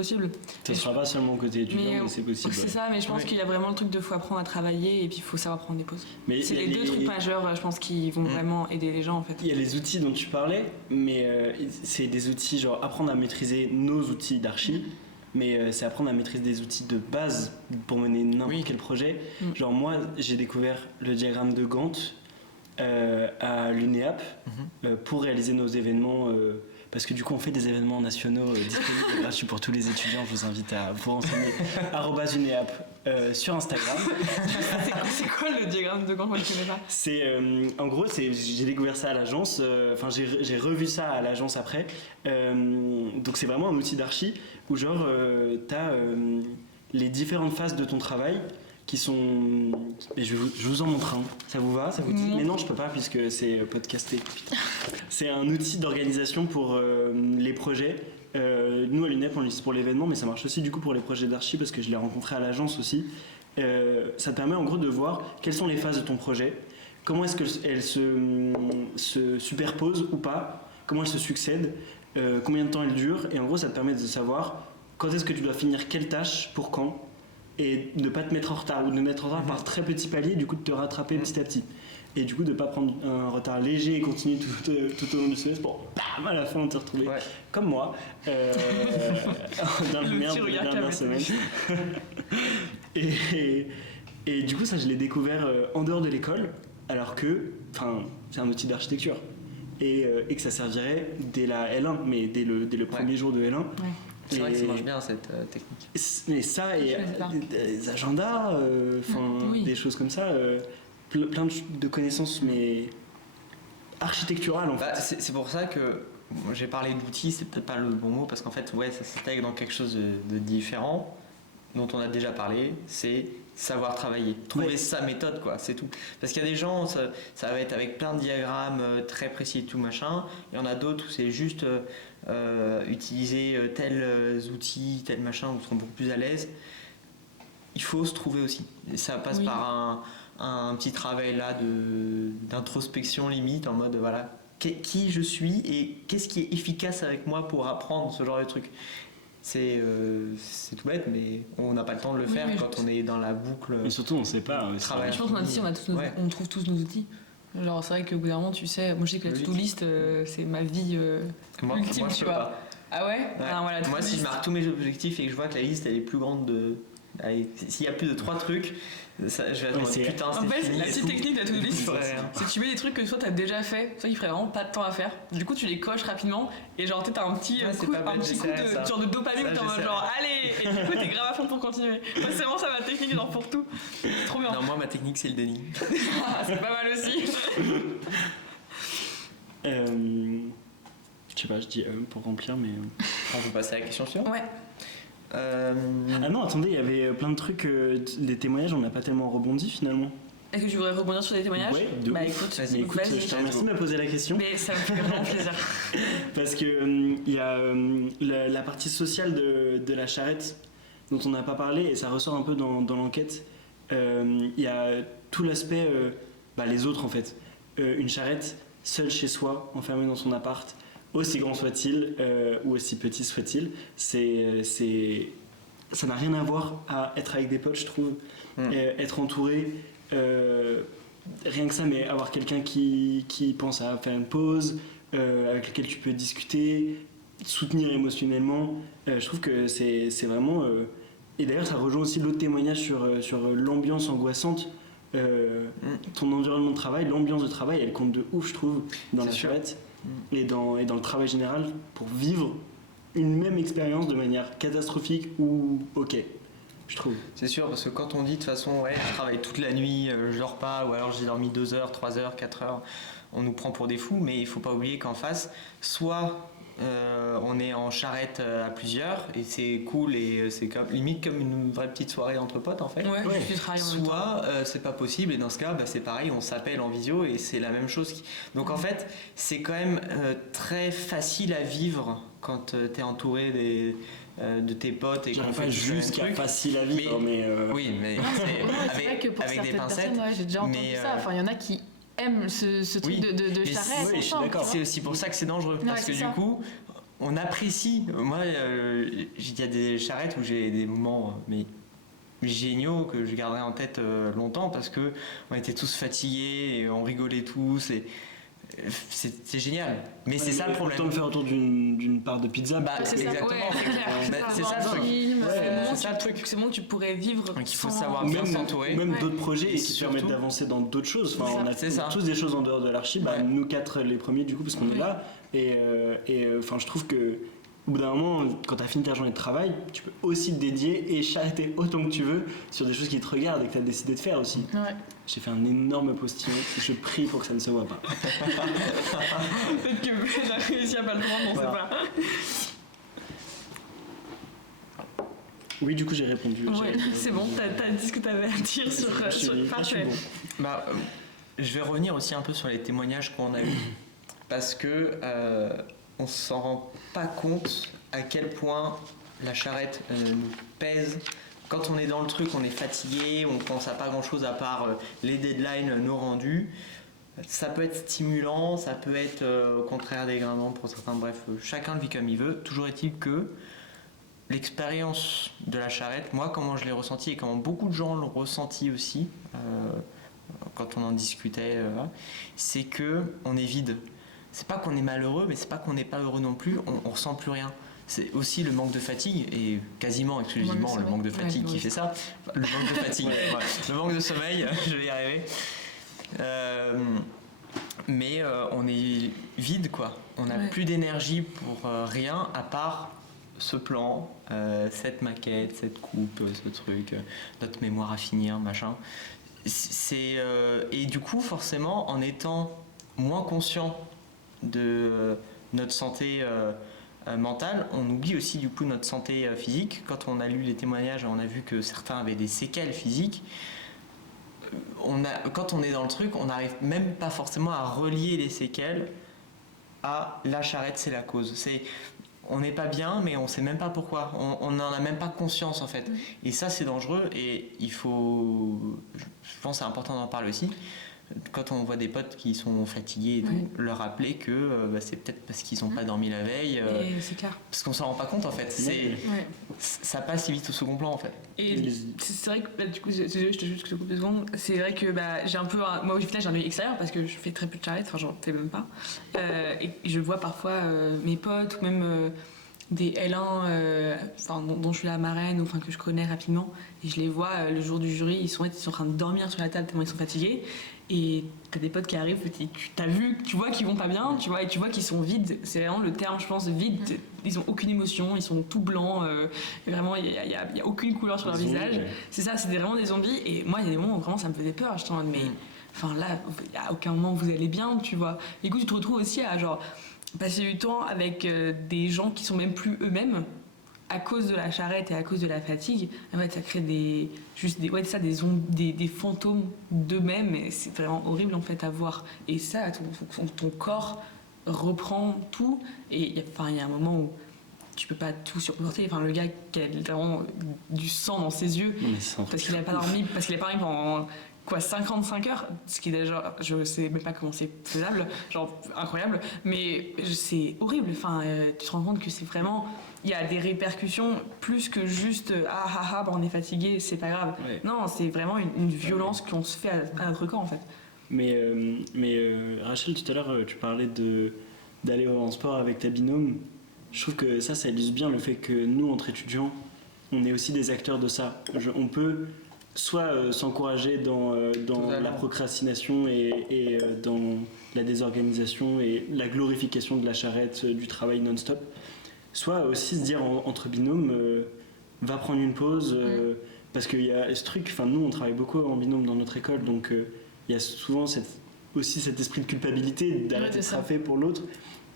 ne sera pas seulement côté étudiant, mais c'est possible. C'est ça, mais je pense qu'il y a vraiment le truc de faut apprendre à travailler et puis il faut savoir prendre des pauses. C'est les deux trucs majeurs, je pense, qui vont vraiment aider les gens en fait. Il y a les outils dont tu parlais, mais c'est des outils genre apprendre à maîtriser nos outils d'archi, mais c'est apprendre à maîtriser des outils de base pour mener n'importe quel projet. Genre moi, j'ai découvert le diagramme de Gantt à l'UNEAP pour réaliser nos événements parce que du coup on fait des événements nationaux disponibles gratuits pour tous les étudiants. Je vous invite à vous renseigner @UNEAP sur Instagram. C'est quoi le diagramme de Gantt? Moi je connais pas. C'est en gros j'ai découvert ça à l'agence, j'ai revu ça à l'agence après, donc c'est vraiment un outil d'archi où genre t'as les différentes phases de ton travail qui sont... Et je vous en montre un. Ça vous va? Ça vous dit? Non. Mais non, je peux pas puisque c'est podcasté. Putain. C'est un outil d'organisation pour les projets. Nous, à l'UNEP, on l'utilise pour l'événement, mais ça marche aussi du coup pour les projets d'archi parce que je l'ai rencontré à l'agence aussi. Ça te permet en gros de voir quelles sont les phases de ton projet, comment est-ce qu'elles se superposent ou pas, comment elles se succèdent, combien de temps elles durent, et en gros ça te permet de savoir quand est-ce que tu dois finir quelle tâche, pour quand, et de ne pas te mettre en retard, ou de mettre en retard par très petits paliers, du coup de te rattraper petit à petit. Et du coup de ne pas prendre un retard léger et continuer tout au long du semestre pour bam, à la fin te retrouver comme moi dans la merde de la dernière semaine. Et du coup ça je l'ai découvert en dehors de l'école, alors que c'est un outil d'architecture et que ça servirait dès la L1, mais dès le premier jour de L1. Ouais. C'est vrai que ça marche bien cette technique. Mais ça et des agendas, des choses comme ça, plein de connaissances mais architecturales en fait. C'est pour ça que j'ai parlé d'outils, c'est peut-être pas le bon mot parce qu'en fait ça s'intègre dans quelque chose de différent dont on a déjà parlé, c'est savoir travailler, trouver sa méthode quoi, c'est tout. Parce qu'il y a des gens, ça va être avec plein de diagrammes très précis et tout machin, et il y en a d'autres où c'est juste utiliser tels outils, tel machin, où ils seront beaucoup plus à l'aise. Il faut se trouver aussi. Et ça passe par un petit travail là d'introspection limite, en mode voilà, qui je suis et qu'est-ce qui est efficace avec moi pour apprendre ce genre de truc. C'est tout bête, mais on n'a pas le temps de le faire quand on est dans la boucle. Et surtout, on ne sait pas. Je pense qu'on trouve tous nos outils. Genre, c'est vrai que au bout d'un moment, tu sais, moi je sais que la to-do list, c'est ma vie ultime, tu vois. Pas. Ah ouais, voilà, moi, si je marque tous mes objectifs et que je vois que la liste elle est plus grande de. Allez, s'il y a plus de 3 trucs, ça, je vais attendre. Putain, en fait, fini, la petite technique de la to-do list, c'est que tu mets des trucs que toi t'as déjà fait, soit il ferait vraiment pas de temps à faire. Du coup, tu les coches rapidement et genre t'as un petit coup de genre de dopamine genre allez, et du coup t'es grave à fond pour continuer. Moi, c'est vraiment ça ma technique genre pour tout. C'est trop bien. Non, moi ma technique c'est le déni. C'est pas mal aussi. Je sais pas, je dis pour remplir, mais. On peut passer à la question suivante. Ouais. Ah non, attendez, il y avait plein de trucs, les témoignages, on n'a pas tellement rebondi finalement. Est-ce que tu voudrais rebondir sur les témoignages? Ouais, écoute, je te remercie de me poser la question. Mais ça me fait vraiment plaisir. Parce que il y a la partie sociale de la charrette dont on n'a pas parlé et ça ressort un peu dans l'enquête. Il y a tout l'aspect, les autres en fait. Une charrette seule chez soi, enfermée dans son appart, aussi grand soit-il ou aussi petit soit-il, ça n'a rien à voir à être avec des potes, je trouve. Être entouré, rien que ça, mais avoir quelqu'un qui pense à faire une pause, avec lequel tu peux discuter, soutenir émotionnellement, je trouve que c'est vraiment... et d'ailleurs ça rejoint aussi l'autre témoignage sur l'ambiance angoissante. Ton environnement de travail, l'ambiance de travail, elle compte de ouf, je trouve, dans la charrette et dans le travail général pour vivre une même expérience de manière catastrophique ou ok, je trouve. C'est sûr, parce que quand on dit de toute façon, je travaille toute la nuit, je dors pas, ou alors j'ai dormi 2 heures, 3 heures, 4 heures, on nous prend pour des fous, mais il faut pas oublier qu'en face, soit on est en charrette à plusieurs et c'est cool et c'est limite comme une vraie petite soirée entre potes en fait. Soit c'est pas possible et dans ce cas c'est pareil, on s'appelle en visio et c'est la même chose. Donc en fait c'est quand même très facile à vivre quand t'es entouré de tes potes et qu'on fait juste qu'à facile à vivre mais oui mais c'est vrai que pour avec des pincettes j'ai déjà entendu ça. Enfin il y a qui aiment ce truc de charrette. Oui, c'est aussi pour ça que c'est dangereux parce que du coup on apprécie. Moi il y a des charrettes où j'ai des moments géniaux que je garderai en tête longtemps parce que on était tous fatigués et on rigolait tous et c'est génial, mais c'est ça le problème. Autant le faire autour d'une part de pizza. C'est exactement. C'est ça le truc. C'est bon que tu pourrais vivre. Donc il faut savoir bien s'entourer. Même d'autres projets et qui permettent d'avancer dans d'autres choses. Enfin, on a tous des choses en dehors de l'archi. Nous 4 les premiers du coup parce qu'on est là. Et je trouve que au bout d'un moment, quand tu as fini ta journée de travail, tu peux aussi te dédier et charretter autant que tu veux sur des choses qui te regardent et que tu as décidé de faire aussi. Ouais. J'ai fait un énorme post-it et je prie pour que ça ne se voit pas. Peut-être que Ben a réussi à pas le prendre, on sait pas. Oui, du coup, j'ai répondu. Ouais, c'est bon, t'as dit ce que t'avais à dire sur parfait. Je vais revenir aussi un peu sur les témoignages qu'on a eus, parce que on s'en rend pas compte à quel point la charrette nous pèse. Quand on est dans le truc, on est fatigué, on pense à pas grand chose à part les deadlines, nos rendus. Ça peut être stimulant, ça peut être au contraire dégradant pour certains, bref, chacun le vit comme il veut. Toujours est-il que l'expérience de la charrette, moi comment je l'ai ressenti et comment beaucoup de gens l'ont ressenti aussi, quand on en discutait, c'est que on est vide. C'est pas qu'on est malheureux, mais c'est pas qu'on n'est pas heureux non plus, on ressent plus rien. C'est aussi le manque de fatigue, et quasiment exclusivement le manque de fatigue qui fait ça. Enfin, le manque de fatigue, voilà. Le manque de sommeil, je vais y arriver. Mais on est vide, quoi. On n'a plus d'énergie pour rien à part ce plan, cette maquette, cette coupe, ce truc, notre mémoire à finir, machin. Et du coup, forcément, en étant moins conscient de notre santé mentale, on oublie aussi du coup notre santé physique. Quand on a lu les témoignages, on a vu que certains avaient des séquelles physiques. Quand on est dans le truc, on n'arrive même pas forcément à relier les séquelles à la charrette, c'est la cause. On n'est pas bien, mais on ne sait même pas pourquoi. On n'en a même pas conscience, en fait. Et ça, c'est dangereux. Et je pense que c'est important d'en parler aussi. Quand on voit des potes qui sont fatigués et tout, leur rappeler que c'est peut-être parce qu'ils n'ont pas dormi la veille. C'est clair. Parce qu'on ne s'en rend pas compte, en fait. Ça passe vite au second plan, en fait. Et c'est vrai que du coup, je te coupe 2 secondes. C'est vrai que j'ai un peu. Moi, au final, j'ai un œil extérieur parce que je fais très peu de charrette, enfin, j'en fais même pas. Et je vois parfois mes potes ou même des L1 dont je suis la marraine ou que je connais rapidement. Et je les vois le jour du jury, ils sont en train de dormir sur la table tellement ils sont fatigués. Et t'as des potes qui arrivent, tu vois qu'ils vont pas bien, tu vois, et tu vois qu'ils sont vides. C'est vraiment le terme, je pense, vide. Ils ont aucune émotion, ils sont tout blancs. Vraiment, il y a aucune couleur sur leur visage. C'est ça, c'est vraiment des zombies. Et moi, il y a des moments où vraiment ça me faisait peur. J'étais en mode, mais là, à aucun moment vous allez bien, tu vois. Et du coup, tu te retrouves aussi à passer du temps avec des gens qui sont même plus eux-mêmes. À cause de la charrette et à cause de la fatigue, en fait, ça crée des fantômes d'eux-mêmes, et c'est vraiment horrible en fait à voir. Et ça, ton corps reprend tout, et il y a un moment où tu peux pas tout supporter. Enfin, le gars qui a vraiment du sang dans ses yeux parce qu'il n'a pas dormi, pendant 55 heures, ce qui est déjà, je sais même pas comment c'est faisable, incroyable, mais c'est horrible. Enfin, tu te rends compte que c'est vraiment, il y a des répercussions plus que juste on est fatigué, c'est pas grave. Ouais. Non, c'est vraiment une violence qu'on se fait à notre corps en fait. Mais Rachel, tout à l'heure, tu parlais d'aller en sport avec ta binôme. Je trouve que ça illustre bien le fait que nous, entre étudiants, on est aussi des acteurs de ça. On peut soit s'encourager dans la procrastination et dans la désorganisation et la glorification de la charrette, du travail non-stop, soit aussi se dire entre binômes, va prendre une pause, parce qu'il y a ce truc, nous on travaille beaucoup en binôme dans notre école, donc il y a souvent aussi cet esprit de culpabilité d'arrêter de traffer pour l'autre.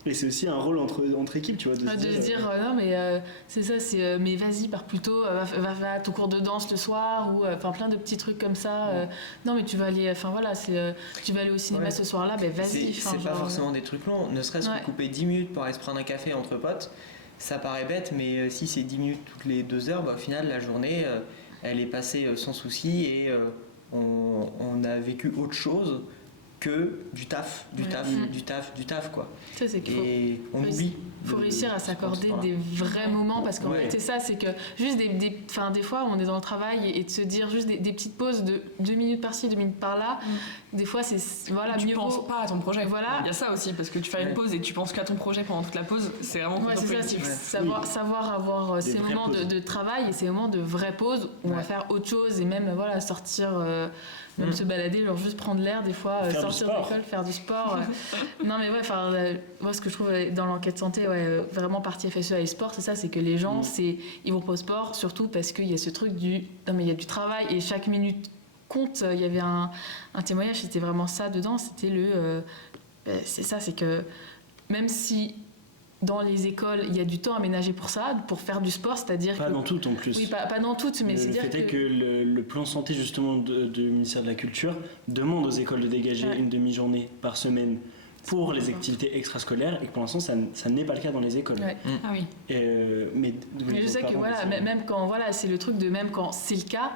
Et c'est aussi un rôle entre équipes, tu vois, de se dire non mais c'est ça, c'est mais vas-y, pars plus tôt, va à ton cours de danse le soir, ou plein de petits trucs comme ça. Non mais tu vas aller, tu vas aller au cinéma ce soir-là, vas-y. C'est pas forcément des trucs longs, ne serait-ce que couper 10 minutes pour aller se prendre un café entre potes, ça paraît bête, mais si c'est 10 minutes toutes les 2 heures, au final la journée elle est passée sans souci, et on a vécu autre chose que du taf quoi. Ça, c'est qu'il on oublie. Faut réussir à s'accorder des vrais moments, parce qu'en fait c'est ça, c'est que juste des fois on est dans le travail, et de se dire juste des petites pauses de 2 minutes par-ci, 2 minutes par-là, des fois c'est tu penses pas à ton projet. Voilà. Il y a ça aussi, parce que tu fais une pause et tu penses qu'à ton projet pendant toute la pause, c'est vraiment contre-productif. Savoir avoir ces moments de travail et ces moments de vraie pause où on va faire autre chose, et même sortir, même se balader, juste prendre l'air des fois, sortir de l'école, faire du sport. Non mais moi ce que je trouve dans l'enquête santé, vraiment partie FSEA et sport, c'est ça, c'est que les gens ils vont pas au sport surtout parce qu'il y a ce truc il y a du travail et chaque minute compte. Il y avait un témoignage, c'était vraiment ça dedans, c'était c'est ça, c'est que même si dans les écoles, il y a du temps aménagé pour ça, pour faire du sport, c'est-à-dire Pas dans toutes en plus. Oui, pas dans toutes, mais Le c'est-à-dire fait est que le plan santé justement du ministère de la Culture demande aux écoles de dégager une demi-journée par semaine pour les activités extrascolaires et que pour l'instant ça n'est pas le cas dans les écoles. Ouais. Ah oui. Mais je sais que voilà, même quand c'est le truc de même quand c'est le cas,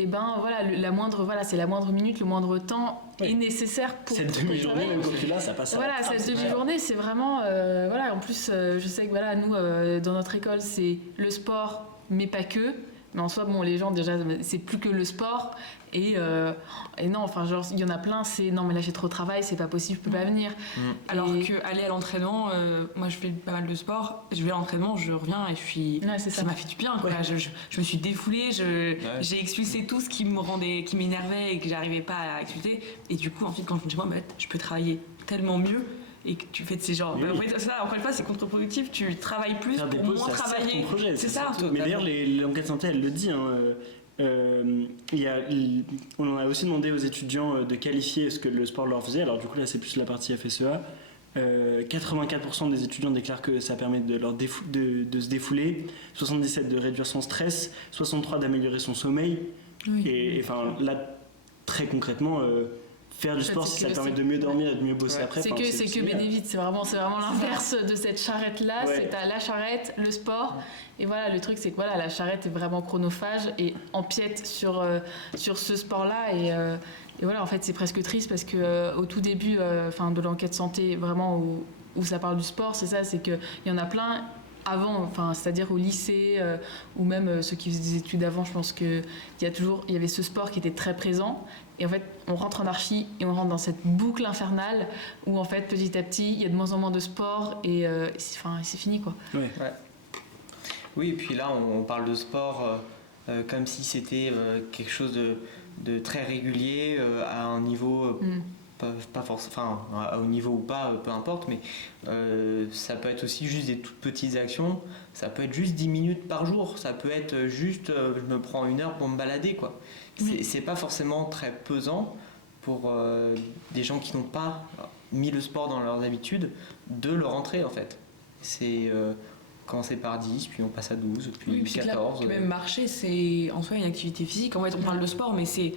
et ben voilà, c'est la moindre minute, le moindre temps est nécessaire pour cette demi-journée, même quand tu l'as, ça passe. Voilà, cette demi-journée, c'est vraiment voilà. En plus, je sais que voilà, nous dans notre école, c'est le sport, mais pas que. Mais en soi, bon, les gens déjà, c'est plus que le sport. Et non, enfin, genre, il y en a plein, c'est non, mais là j'ai trop de travail, c'est pas possible, je peux pas venir. Alors qu'aller à l'entraînement, moi je fais pas mal de sport, je vais à l'entraînement, je reviens et je suis. Ça m'a fait du bien, quoi. Je me suis défoulée, j'ai expulsé tout ce qui m'énervait et que j'arrivais pas à expulser. Et du coup, ensuite, quand je me dis, moi, je peux travailler tellement mieux. Et que tu fais de ces genres. Oui. Ça, encore une fois, c'est contre-productif. Tu travailles plus faire pour des pauses, moins travailler. Ton projet, c'est ça. Mais d'ailleurs, l'enquête santé, elle le dit. On a aussi demandé aux étudiants de qualifier ce que le sport leur faisait. Alors du coup, là, c'est plus la partie FSEA. 84% des étudiants déclarent que ça permet de se défouler, 77% de réduire son stress, 63% d'améliorer son sommeil. Oui. Et enfin, là, très concrètement... faire du sport, si ça permet de mieux dormir et de mieux bosser après. C'est que bénéfique, c'est vraiment l'inverse de cette charrette-là. Ouais. C'est la charrette, le sport. Et voilà, le truc, c'est que voilà, la charrette est vraiment chronophage et empiète sur ce sport-là. Et voilà, en fait, c'est presque triste parce que au tout début de l'enquête santé, vraiment où ça parle du sport, c'est ça, c'est qu'il y en a plein. Avant, c'est-à-dire au lycée ou même ceux qui faisaient des études avant, je pense qu'il y avait ce sport qui était très présent. Et en fait, on rentre en archi et on rentre dans cette boucle infernale où en fait, petit à petit, il y a de moins en moins de sport et c'est fini, quoi. Ouais. Oui, et puis là, on parle de sport comme si c'était quelque chose de très régulier à un niveau... pas forcément, à haut niveau ou pas, peu importe, mais ça peut être aussi juste des toutes petites actions, ça peut être juste 10 minutes par jour, ça peut être juste je me prends 1 heure pour me balader, quoi. C'est pas forcément très pesant pour des gens qui n'ont pas mis le sport dans leurs habitudes de le rentrer, en fait. C'est commencer par 10, puis on passe à 12, puis 14. Même marcher, c'est en soi une activité physique. En fait, on parle de sport, mais c'est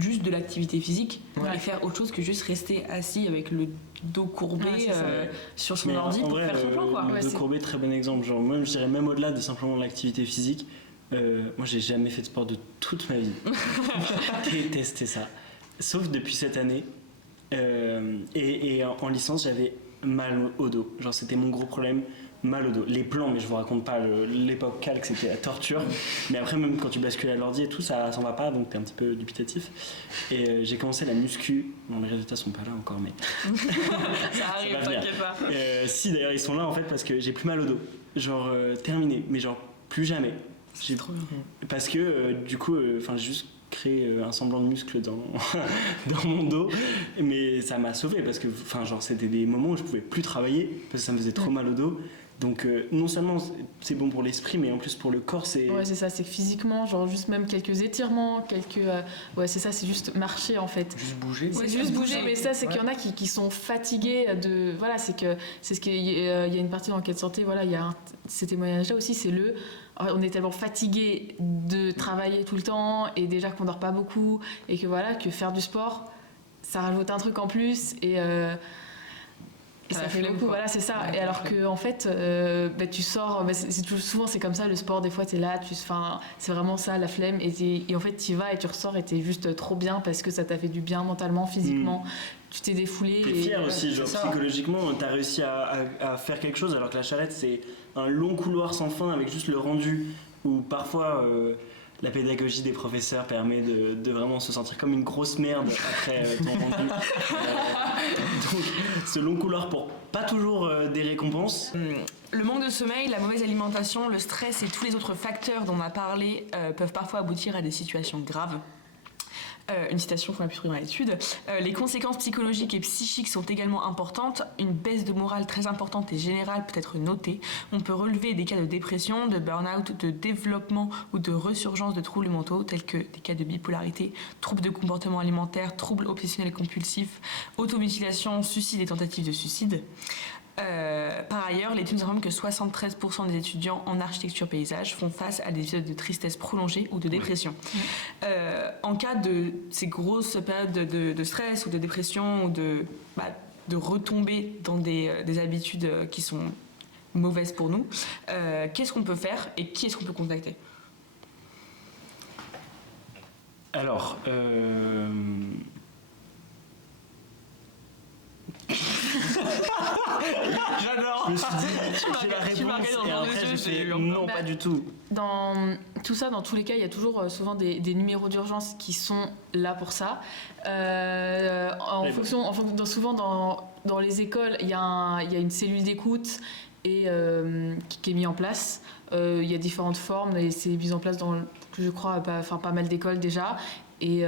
juste de l'activité physique et faire autre chose que juste rester assis avec le dos courbé sur son ordi pour faire son plan, quoi. Le dos courbé, très bon exemple. Genre, moi, je dirais même au-delà de simplement l'activité physique. Moi, j'ai jamais fait de sport de toute ma vie. Détesté ça. Sauf depuis cette année. Et en licence, j'avais mal au dos. Genre, c'était mon gros problème. Mal au dos. Les plans, mais je vous raconte pas, l'époque calque, c'était la torture. Mais après, même quand tu bascules à l'ordi et tout, ça s'en va pas, donc t'es un petit peu dubitatif. Et j'ai commencé la muscu. Bon, les résultats sont pas là encore, mais. Ça arrive, t'inquiète pas. Si, d'ailleurs, ils sont là en fait parce que j'ai plus mal au dos. Genre, terminé, mais genre, plus jamais. C'est trop bien. Parce que, du coup, j'ai juste créé un semblant de muscle dans mon dos, mais ça m'a sauvé parce que, c'était des moments où je pouvais plus travailler parce que ça me faisait trop mal au dos. Donc non seulement c'est bon pour l'esprit, mais en plus pour le corps c'est... Ouais, c'est ça, c'est physiquement, genre juste même quelques étirements, ouais, c'est ça, c'est juste marcher en fait. Juste bouger. C'est juste bouger, mais ça c'est qu'il y en a qui sont fatigués de... Voilà, c'est ce qu'il y a une partie de l'enquête santé, voilà, il y a ces témoignages-là aussi, c'est on est tellement fatigué de travailler tout le temps et déjà qu'on dort pas beaucoup et que voilà, que faire du sport, ça rajoute un truc en plus et ça fait le coup, voilà, c'est ça. Et alors que en fait, tu sors, souvent c'est comme ça, le sport, des fois t'es là, c'est vraiment ça, la flemme, et en fait t'y vas et tu ressors et t'es juste trop bien parce que ça t'a fait du bien mentalement, physiquement, tu t'es défoulé. T'es fier aussi, genre psychologiquement, t'as réussi à faire quelque chose, alors que la charrette c'est un long couloir sans fin avec juste le rendu, où parfois... la pédagogie des professeurs permet de vraiment se sentir comme une grosse merde après ton rendu. Donc, ce long couloir pour pas toujours des récompenses. Le manque de sommeil, la mauvaise alimentation, le stress et tous les autres facteurs dont on a parlé peuvent parfois aboutir à des situations graves. Une citation qu'on a pu trouver dans l'étude. Les conséquences psychologiques et psychiques sont également importantes. Une baisse de morale très importante et générale peut être notée. On peut relever des cas de dépression, de burn-out, de développement ou de resurgence de troubles mentaux tels que des cas de bipolarité, troubles de comportement alimentaire, troubles obsessionnels compulsifs, automutilation, suicide et tentatives de suicide. Par ailleurs, l'étude nous informe que 73% des étudiants en architecture paysage font face à des épisodes de tristesse prolongée ou de dépression. En cas de ces grosses périodes de stress ou de dépression ou de retomber dans des habitudes qui sont mauvaises pour nous, qu'est-ce qu'on peut faire et qui est-ce qu'on peut contacter ? Alors, j'adore. Je me suis dit, j'ai la réponse et après j'ai fait non, pas du tout. Dans tout ça, dans tous les cas, il y a toujours souvent des numéros d'urgence qui sont là pour ça. Souvent dans les écoles, il y a une cellule d'écoute et qui est mise en place. Il y a différentes formes et c'est mis en place dans, je crois, pas mal d'écoles déjà, et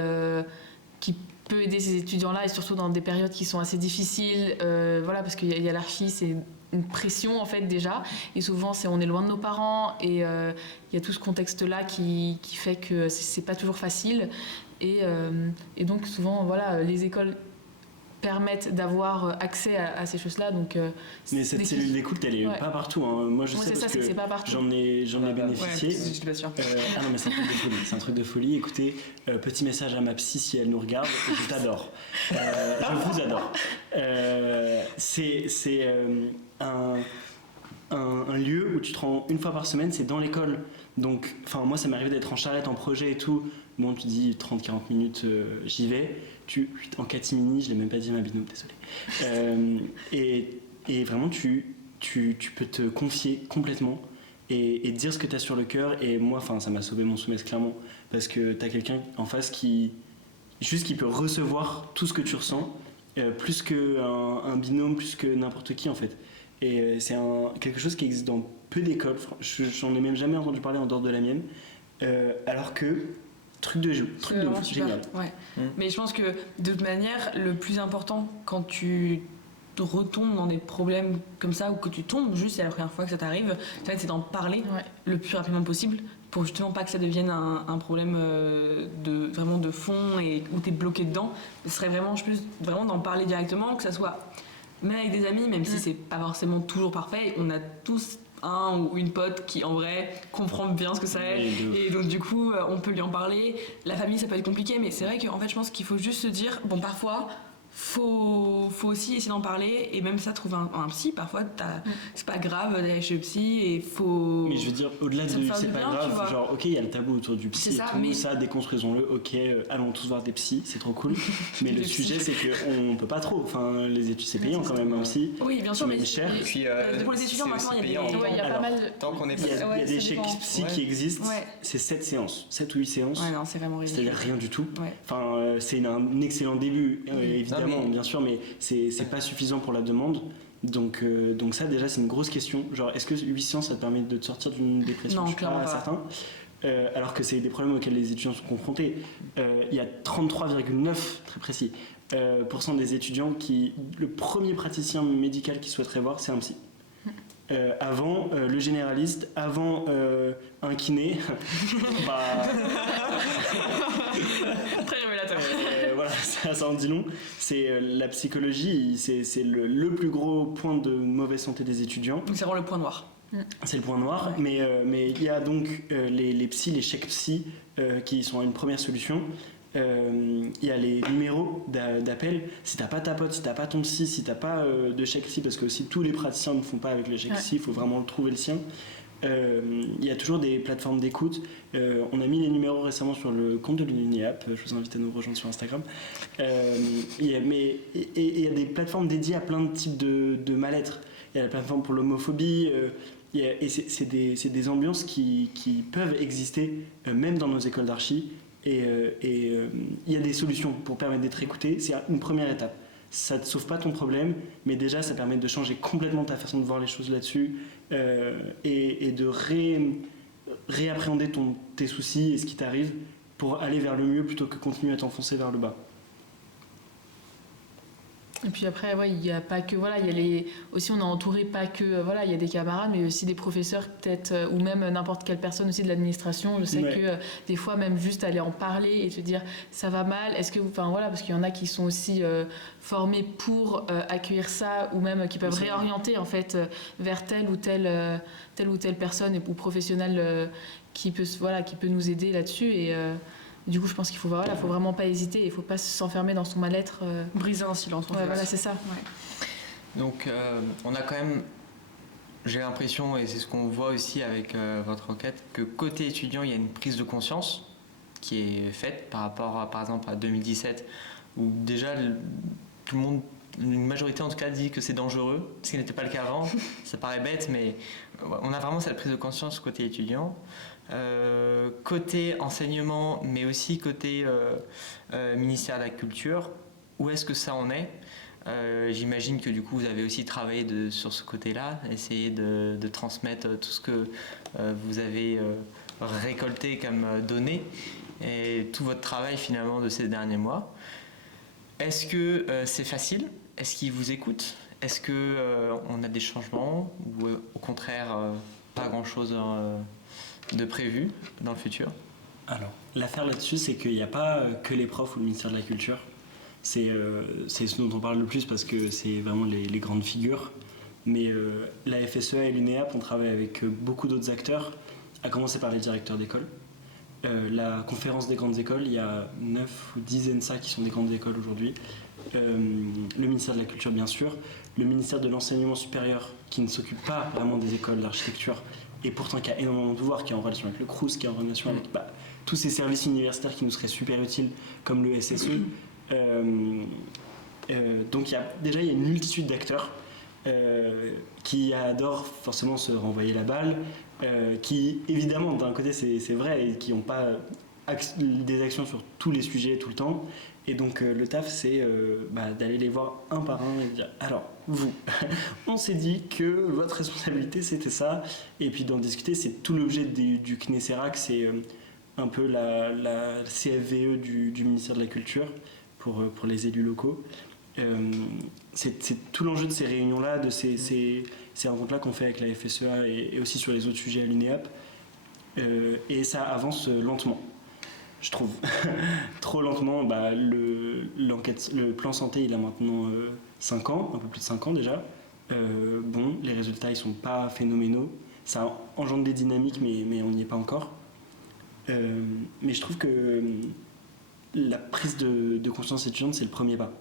qui peut aider ces étudiants-là, et surtout dans des périodes qui sont assez difficiles, parce qu'il y a l'archi, c'est une pression en fait déjà, et souvent on est loin de nos parents, et il y a tout ce contexte-là qui fait que c'est pas toujours facile, et donc souvent les écoles permettent d'avoir accès à ces choses-là. Donc, mais cette cellule d'écoute, elle est pas partout. Hein. Moi, je sais parce que c'est pas partout. j'en ai bénéficié. Ouais, je suis pas sûre. Ah non, mais c'est un truc de folie. C'est un truc de folie. Écoutez, petit message à ma psy si elle nous regarde. Je t'adore. Je vous adore. C'est un lieu où tu te rends une fois par semaine. C'est dans l'école. Donc, moi, ça m'est arrivé d'être en charrette, en projet et tout. Bon, tu dis 30-40 minutes, j'y vais. En catimini, je l'ai même pas dit à ma binôme, désolé. Et vraiment, tu peux te confier complètement et dire ce que tu as sur le cœur. Et moi, ça m'a sauvé mon semestre, clairement. Parce que tu as quelqu'un en face qui peut recevoir tout ce que tu ressens, plus qu'un binôme, plus que n'importe qui, en fait. Et c'est quelque chose qui existe dans peu d'écoles. J'en ai même jamais entendu parler en dehors de la mienne. Alors que... Truc de ouf, génial. Ouais. Mais je pense que de toute manière, le plus important quand tu retombes dans des problèmes comme ça, ou que tu tombes juste, c'est la première fois que ça t'arrive, c'est d'en parler le plus rapidement possible, pour justement pas que ça devienne un problème vraiment de fond et où t'es bloqué dedans. Ce serait vraiment d'en parler directement, que ça soit même avec des amis, même si c'est pas forcément toujours parfait. On a tous un ou une pote qui en vrai comprend bien ce que ça est, et donc du coup on peut lui en parler. La famille, ça peut être compliqué, mais c'est vrai qu'en fait je pense qu'il faut juste se dire, bon, parfois faut aussi essayer d'en parler, et même ça, trouver un psy, parfois c'est pas grave d'aller chez le psy, et faut... Mais je veux dire, au-delà de c'est pas grave, genre ok, il y a le tabou autour du psy, ça, et tout ça, déconstruisons-le, ok, allons tous voir des psys, c'est trop cool, mais le sujet c'est qu'on peut pas trop, les études c'est payant quand même, un psy, oui bien sûr, mais cher. Et puis pour les étudiants maintenant il y a pas mal de... tant qu'on est il y a des chèques psy qui existent, c'est 7 ou 8 séances, ouais, non, c'est vraiment ridicule, c'est-à-dire rien du tout, c'est un excellent début, évidemment, bien sûr, mais c'est pas suffisant pour la demande. Donc ça, déjà, c'est une grosse question. Genre, est-ce que 8 séances, ça te permet de te sortir d'une dépression? Non, je suis pas certain. Alors que c'est des problèmes auxquels les étudiants sont confrontés. Il y a 33,9, très précis, % des étudiants le premier praticien médical qu'ils souhaiteraient voir, c'est un psy. Avant le généraliste, avant un kiné, très révélateur. Voilà, ça en dit long. C'est la psychologie, c'est le plus gros point de mauvaise santé des étudiants. Donc c'est vraiment le point noir. C'est le point noir, mais il y a donc les psys, les chèques psy qui sont une première solution. Il y a les numéros d'appel. Si t'as pas ta pote, si t'as pas ton psy, si t'as pas de chèque psy, parce que aussi tous les praticiens ne font pas avec le chèque psy, il faut vraiment trouver le sien. Il y a toujours des plateformes d'écoute. On a mis les numéros récemment sur le compte de l'UNIAP. Je vous invite à nous rejoindre sur Instagram. Il y a des plateformes dédiées à plein de types de mal-être. Il y a la plateforme pour l'homophobie. Et c'est des ambiances qui peuvent exister même dans nos écoles d'archi. Et il y a des solutions pour permettre d'être écouté. C'est une première étape. Ça ne te sauve pas ton problème, mais déjà ça permet de changer complètement ta façon de voir les choses là-dessus, et de réappréhender tes soucis et ce qui t'arrive pour aller vers le mieux plutôt que continuer à t'enfoncer vers le bas. Et puis après, ouais, il y a pas que voilà, il y a aussi on est entouré pas que voilà, il y a des camarades, mais aussi des professeurs peut-être ou même n'importe quelle personne aussi de l'administration. Je sais que des fois même juste aller en parler et se dire ça va mal, est-ce que enfin voilà, parce qu'il y en a qui sont aussi formés pour accueillir ça ou même qui peuvent réorienter en fait vers telle ou telle personne ou professionnel qui peut nous aider là-dessus et du coup, je pense qu'il faut vraiment pas hésiter, il faut pas s'enfermer dans son mal-être. Briser un silence. Ouais, voilà, c'est ça. Ouais. Donc, on a quand même, j'ai l'impression, et c'est ce qu'on voit aussi avec votre enquête, que côté étudiant, il y a une prise de conscience qui est faite par rapport, par exemple, à 2017, où déjà tout le monde, une majorité en tout cas, dit que c'est dangereux, ce qui n'était pas le cas avant. Ça paraît bête, mais on a vraiment cette prise de conscience côté étudiant. Côté enseignement, mais aussi côté ministère de la Culture, où est-ce que ça en est? J'imagine que du coup vous avez aussi travaillé sur ce côté-là, essayer de transmettre tout ce que vous avez récolté comme données et tout votre travail finalement de ces derniers mois. Est-ce que c'est facile? Est-ce qu'ils vous écoutent? Est-ce qu'on a des changements ou au contraire pas grand-chose de prévu dans le futur? Alors, l'affaire là-dessus, c'est qu'il n'y a pas que les profs ou le ministère de la Culture. C'est ce dont on parle le plus parce que c'est vraiment les grandes figures. Mais la FSEA et l'UNEAP, on travaille avec beaucoup d'autres acteurs, à commencer par les directeurs d'école. La conférence des grandes écoles, il y a 9 ou 10 ENSA qui sont des grandes écoles aujourd'hui. Le ministère de la Culture, bien sûr. Le ministère de l'Enseignement supérieur, qui ne s'occupe pas vraiment des écoles d'architecture, et pourtant qui a énormément de pouvoir, qui est en relation avec le Crous, qui est en relation avec tous ces services universitaires qui nous seraient super utiles, comme le SSE. Donc il y a une multitude d'acteurs qui adorent forcément se renvoyer la balle, qui évidemment d'un côté c'est vrai et qui n'ont pas des actions sur tous les sujets tout le temps. Et donc le taf c'est d'aller les voir un par un et dire alors vous, on s'est dit que votre responsabilité c'était ça, et puis d'en discuter. C'est tout l'objet du CNESERAC, c'est un peu la CFVE du ministère de la Culture pour les élus locaux. C'est tout l'enjeu de ces réunions-là, de ces rencontres-là qu'on fait avec la FSEA et aussi sur les autres sujets à l'UNEAP. Et ça avance lentement, je trouve. Trop lentement. Le plan santé, il a maintenant 5 ans, un peu plus de 5 ans déjà. Les résultats, ils sont pas phénoménaux. Ça engendre des dynamiques, mais on n'y est pas encore. Mais je trouve que la prise de conscience étudiante, c'est le premier pas.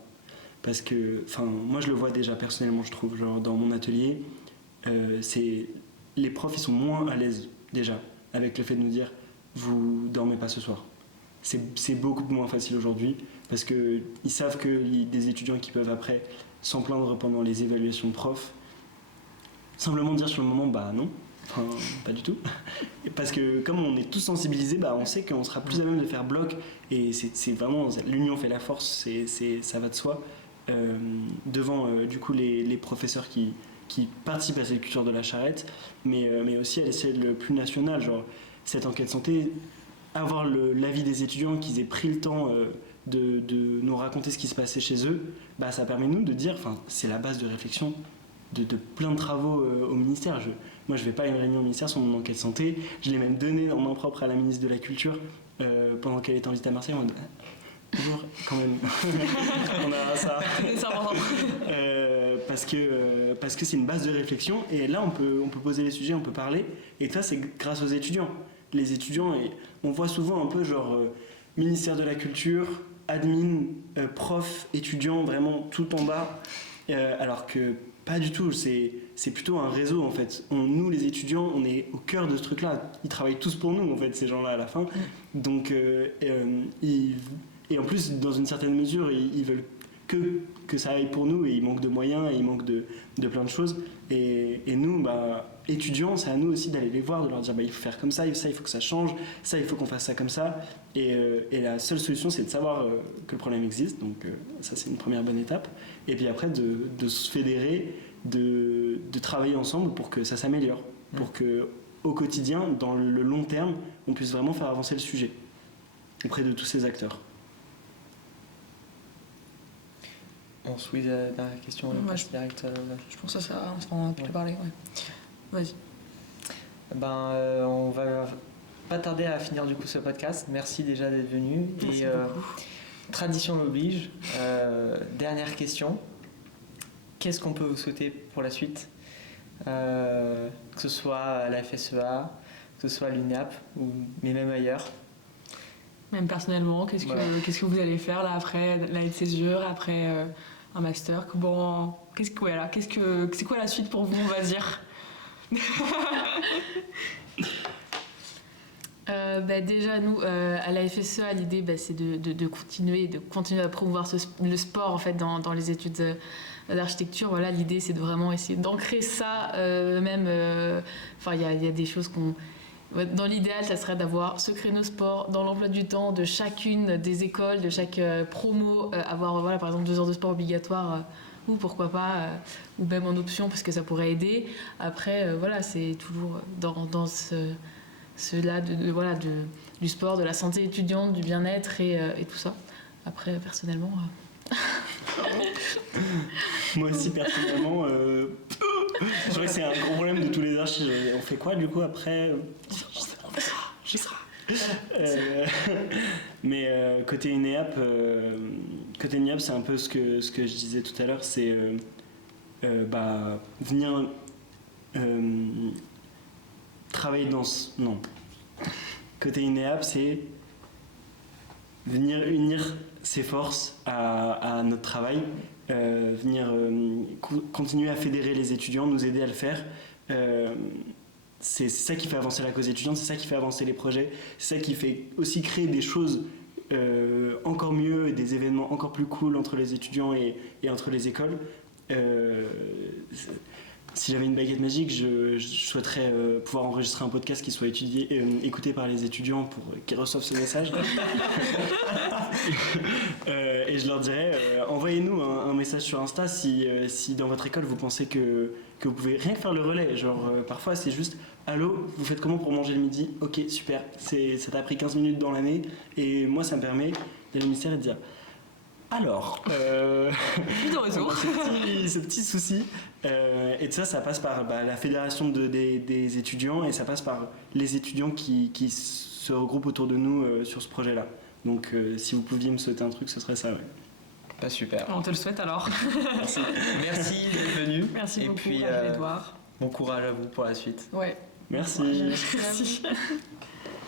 Parce que, moi je le vois déjà personnellement, je trouve, genre dans mon atelier, les profs ils sont moins à l'aise déjà avec le fait de nous dire vous dormez pas ce soir. C'est beaucoup moins facile aujourd'hui parce qu'ils savent que des étudiants qui peuvent après s'en plaindre pendant les évaluations de profs, simplement dire sur le moment non, pas du tout. Parce que comme on est tous sensibilisés, on sait qu'on sera plus à même de faire bloc, et c'est vraiment l'union fait la force, ça va de soi. Devant du coup les professeurs qui participent à cette culture de la charrette, mais aussi à l'échelle plus nationale, genre cette enquête santé, avoir l'avis des étudiants, qu'ils aient pris le temps de nous raconter ce qui se passait chez eux, ça permet nous de dire, c'est la base de réflexion de plein de travaux au ministère. Moi je vais pas à une réunion au ministère sur mon enquête santé, je l'ai même donné en main propre à la ministre de la Culture pendant qu'elle était en visite à Marseille. Toujours, quand même. On a ça. C'est important. Parce que c'est une base de réflexion, et là on peut poser les sujets, on peut parler, et ça c'est grâce aux étudiants. Les étudiants, on voit souvent un peu genre ministère de la Culture, admin, prof, étudiant, vraiment tout en bas, alors que pas du tout, c'est plutôt un réseau en fait. Nous les étudiants, on est au cœur de ce truc là, ils travaillent tous pour nous en fait, ces gens là à la fin. Donc et en plus, dans une certaine mesure, ils veulent que ça aille pour nous, et ils manquent de moyens, et ils manquent de plein de choses. Et nous, étudiants, c'est à nous aussi d'aller les voir, de leur dire il faut faire comme ça, il faut que ça change, ça, il faut qu'on fasse ça comme ça. Et la seule solution, c'est de savoir que le problème existe. Donc ça, c'est une première bonne étape. Et puis après, de se fédérer, de travailler ensemble pour que ça s'améliore, pour que au quotidien, dans le long terme, on puisse vraiment faire avancer le sujet auprès de tous ces acteurs. On souhaite dernière question, on Ouais, passe direct. Je pense que ça, on en a pu parler. Ouais. Vas-y. On va pas tarder à finir du coup ce podcast. Merci déjà d'être venu. Merci Et beaucoup. tradition oblige. Dernière question. Qu'est-ce qu'on peut vous souhaiter pour la suite, que ce soit à la FSEA, que ce soit à l'UNEAP, mais même ailleurs. Même personnellement, qu'est-ce que vous allez faire là après l'année de césure, après un master? C'est quoi la suite pour vous, on va dire? Déjà, nous, à la FSEA, l'idée, c'est de continuer à promouvoir le sport en fait, dans les études d'architecture. Voilà, l'idée, c'est de vraiment essayer d'ancrer ça. Il y a des choses qu'on... Dans l'idéal, ça serait d'avoir ce créneau sport dans l'emploi du temps de chacune des écoles, de chaque promo, avoir par exemple 2 heures de sport obligatoire, ou pourquoi pas, ou même en option, parce que ça pourrait aider. Après, c'est toujours dans cela du sport, de la santé étudiante, du bien-être et tout ça. Après, personnellement... Moi aussi, personnellement, je crois que c'est un gros problème de tous les archives. On fait quoi, du coup, après J'y serai. Mais côté UNEAP, c'est un peu ce que je disais tout à l'heure, c'est venir travailler dans ce... Non. Côté UNEAP, c'est venir unir ses forces à notre travail, venir continuer à fédérer les étudiants, nous aider à le faire. C'est ça qui fait avancer la cause étudiante, c'est ça qui fait avancer les projets, c'est ça qui fait aussi créer des choses encore mieux, des événements encore plus cool entre les étudiants et entre les écoles. Si j'avais une baguette magique, je souhaiterais pouvoir enregistrer un podcast qui soit écouté par les étudiants pour qu'ils reçoivent ce message. Et je leur dirais, envoyez-nous un message sur Insta si dans votre école vous pensez que vous pouvez rien que faire le relais. Genre, parfois c'est juste, allô, vous faites comment pour manger le midi? Ok, super, ça t'a pris 15 minutes dans l'année et moi ça me permet d'aller au ministère et de dire... Alors, Plus de réseau. ce petit souci, et ça passe par la fédération des étudiants et ça passe par les étudiants qui se regroupent autour de nous sur ce projet-là. Donc, si vous pouviez me souhaiter un truc, ce serait ça, ouais. Super. On te le souhaite alors. Merci d'être venu. Merci et beaucoup, puis, Edouard. bon courage à vous pour la suite. Ouais. Merci. Merci.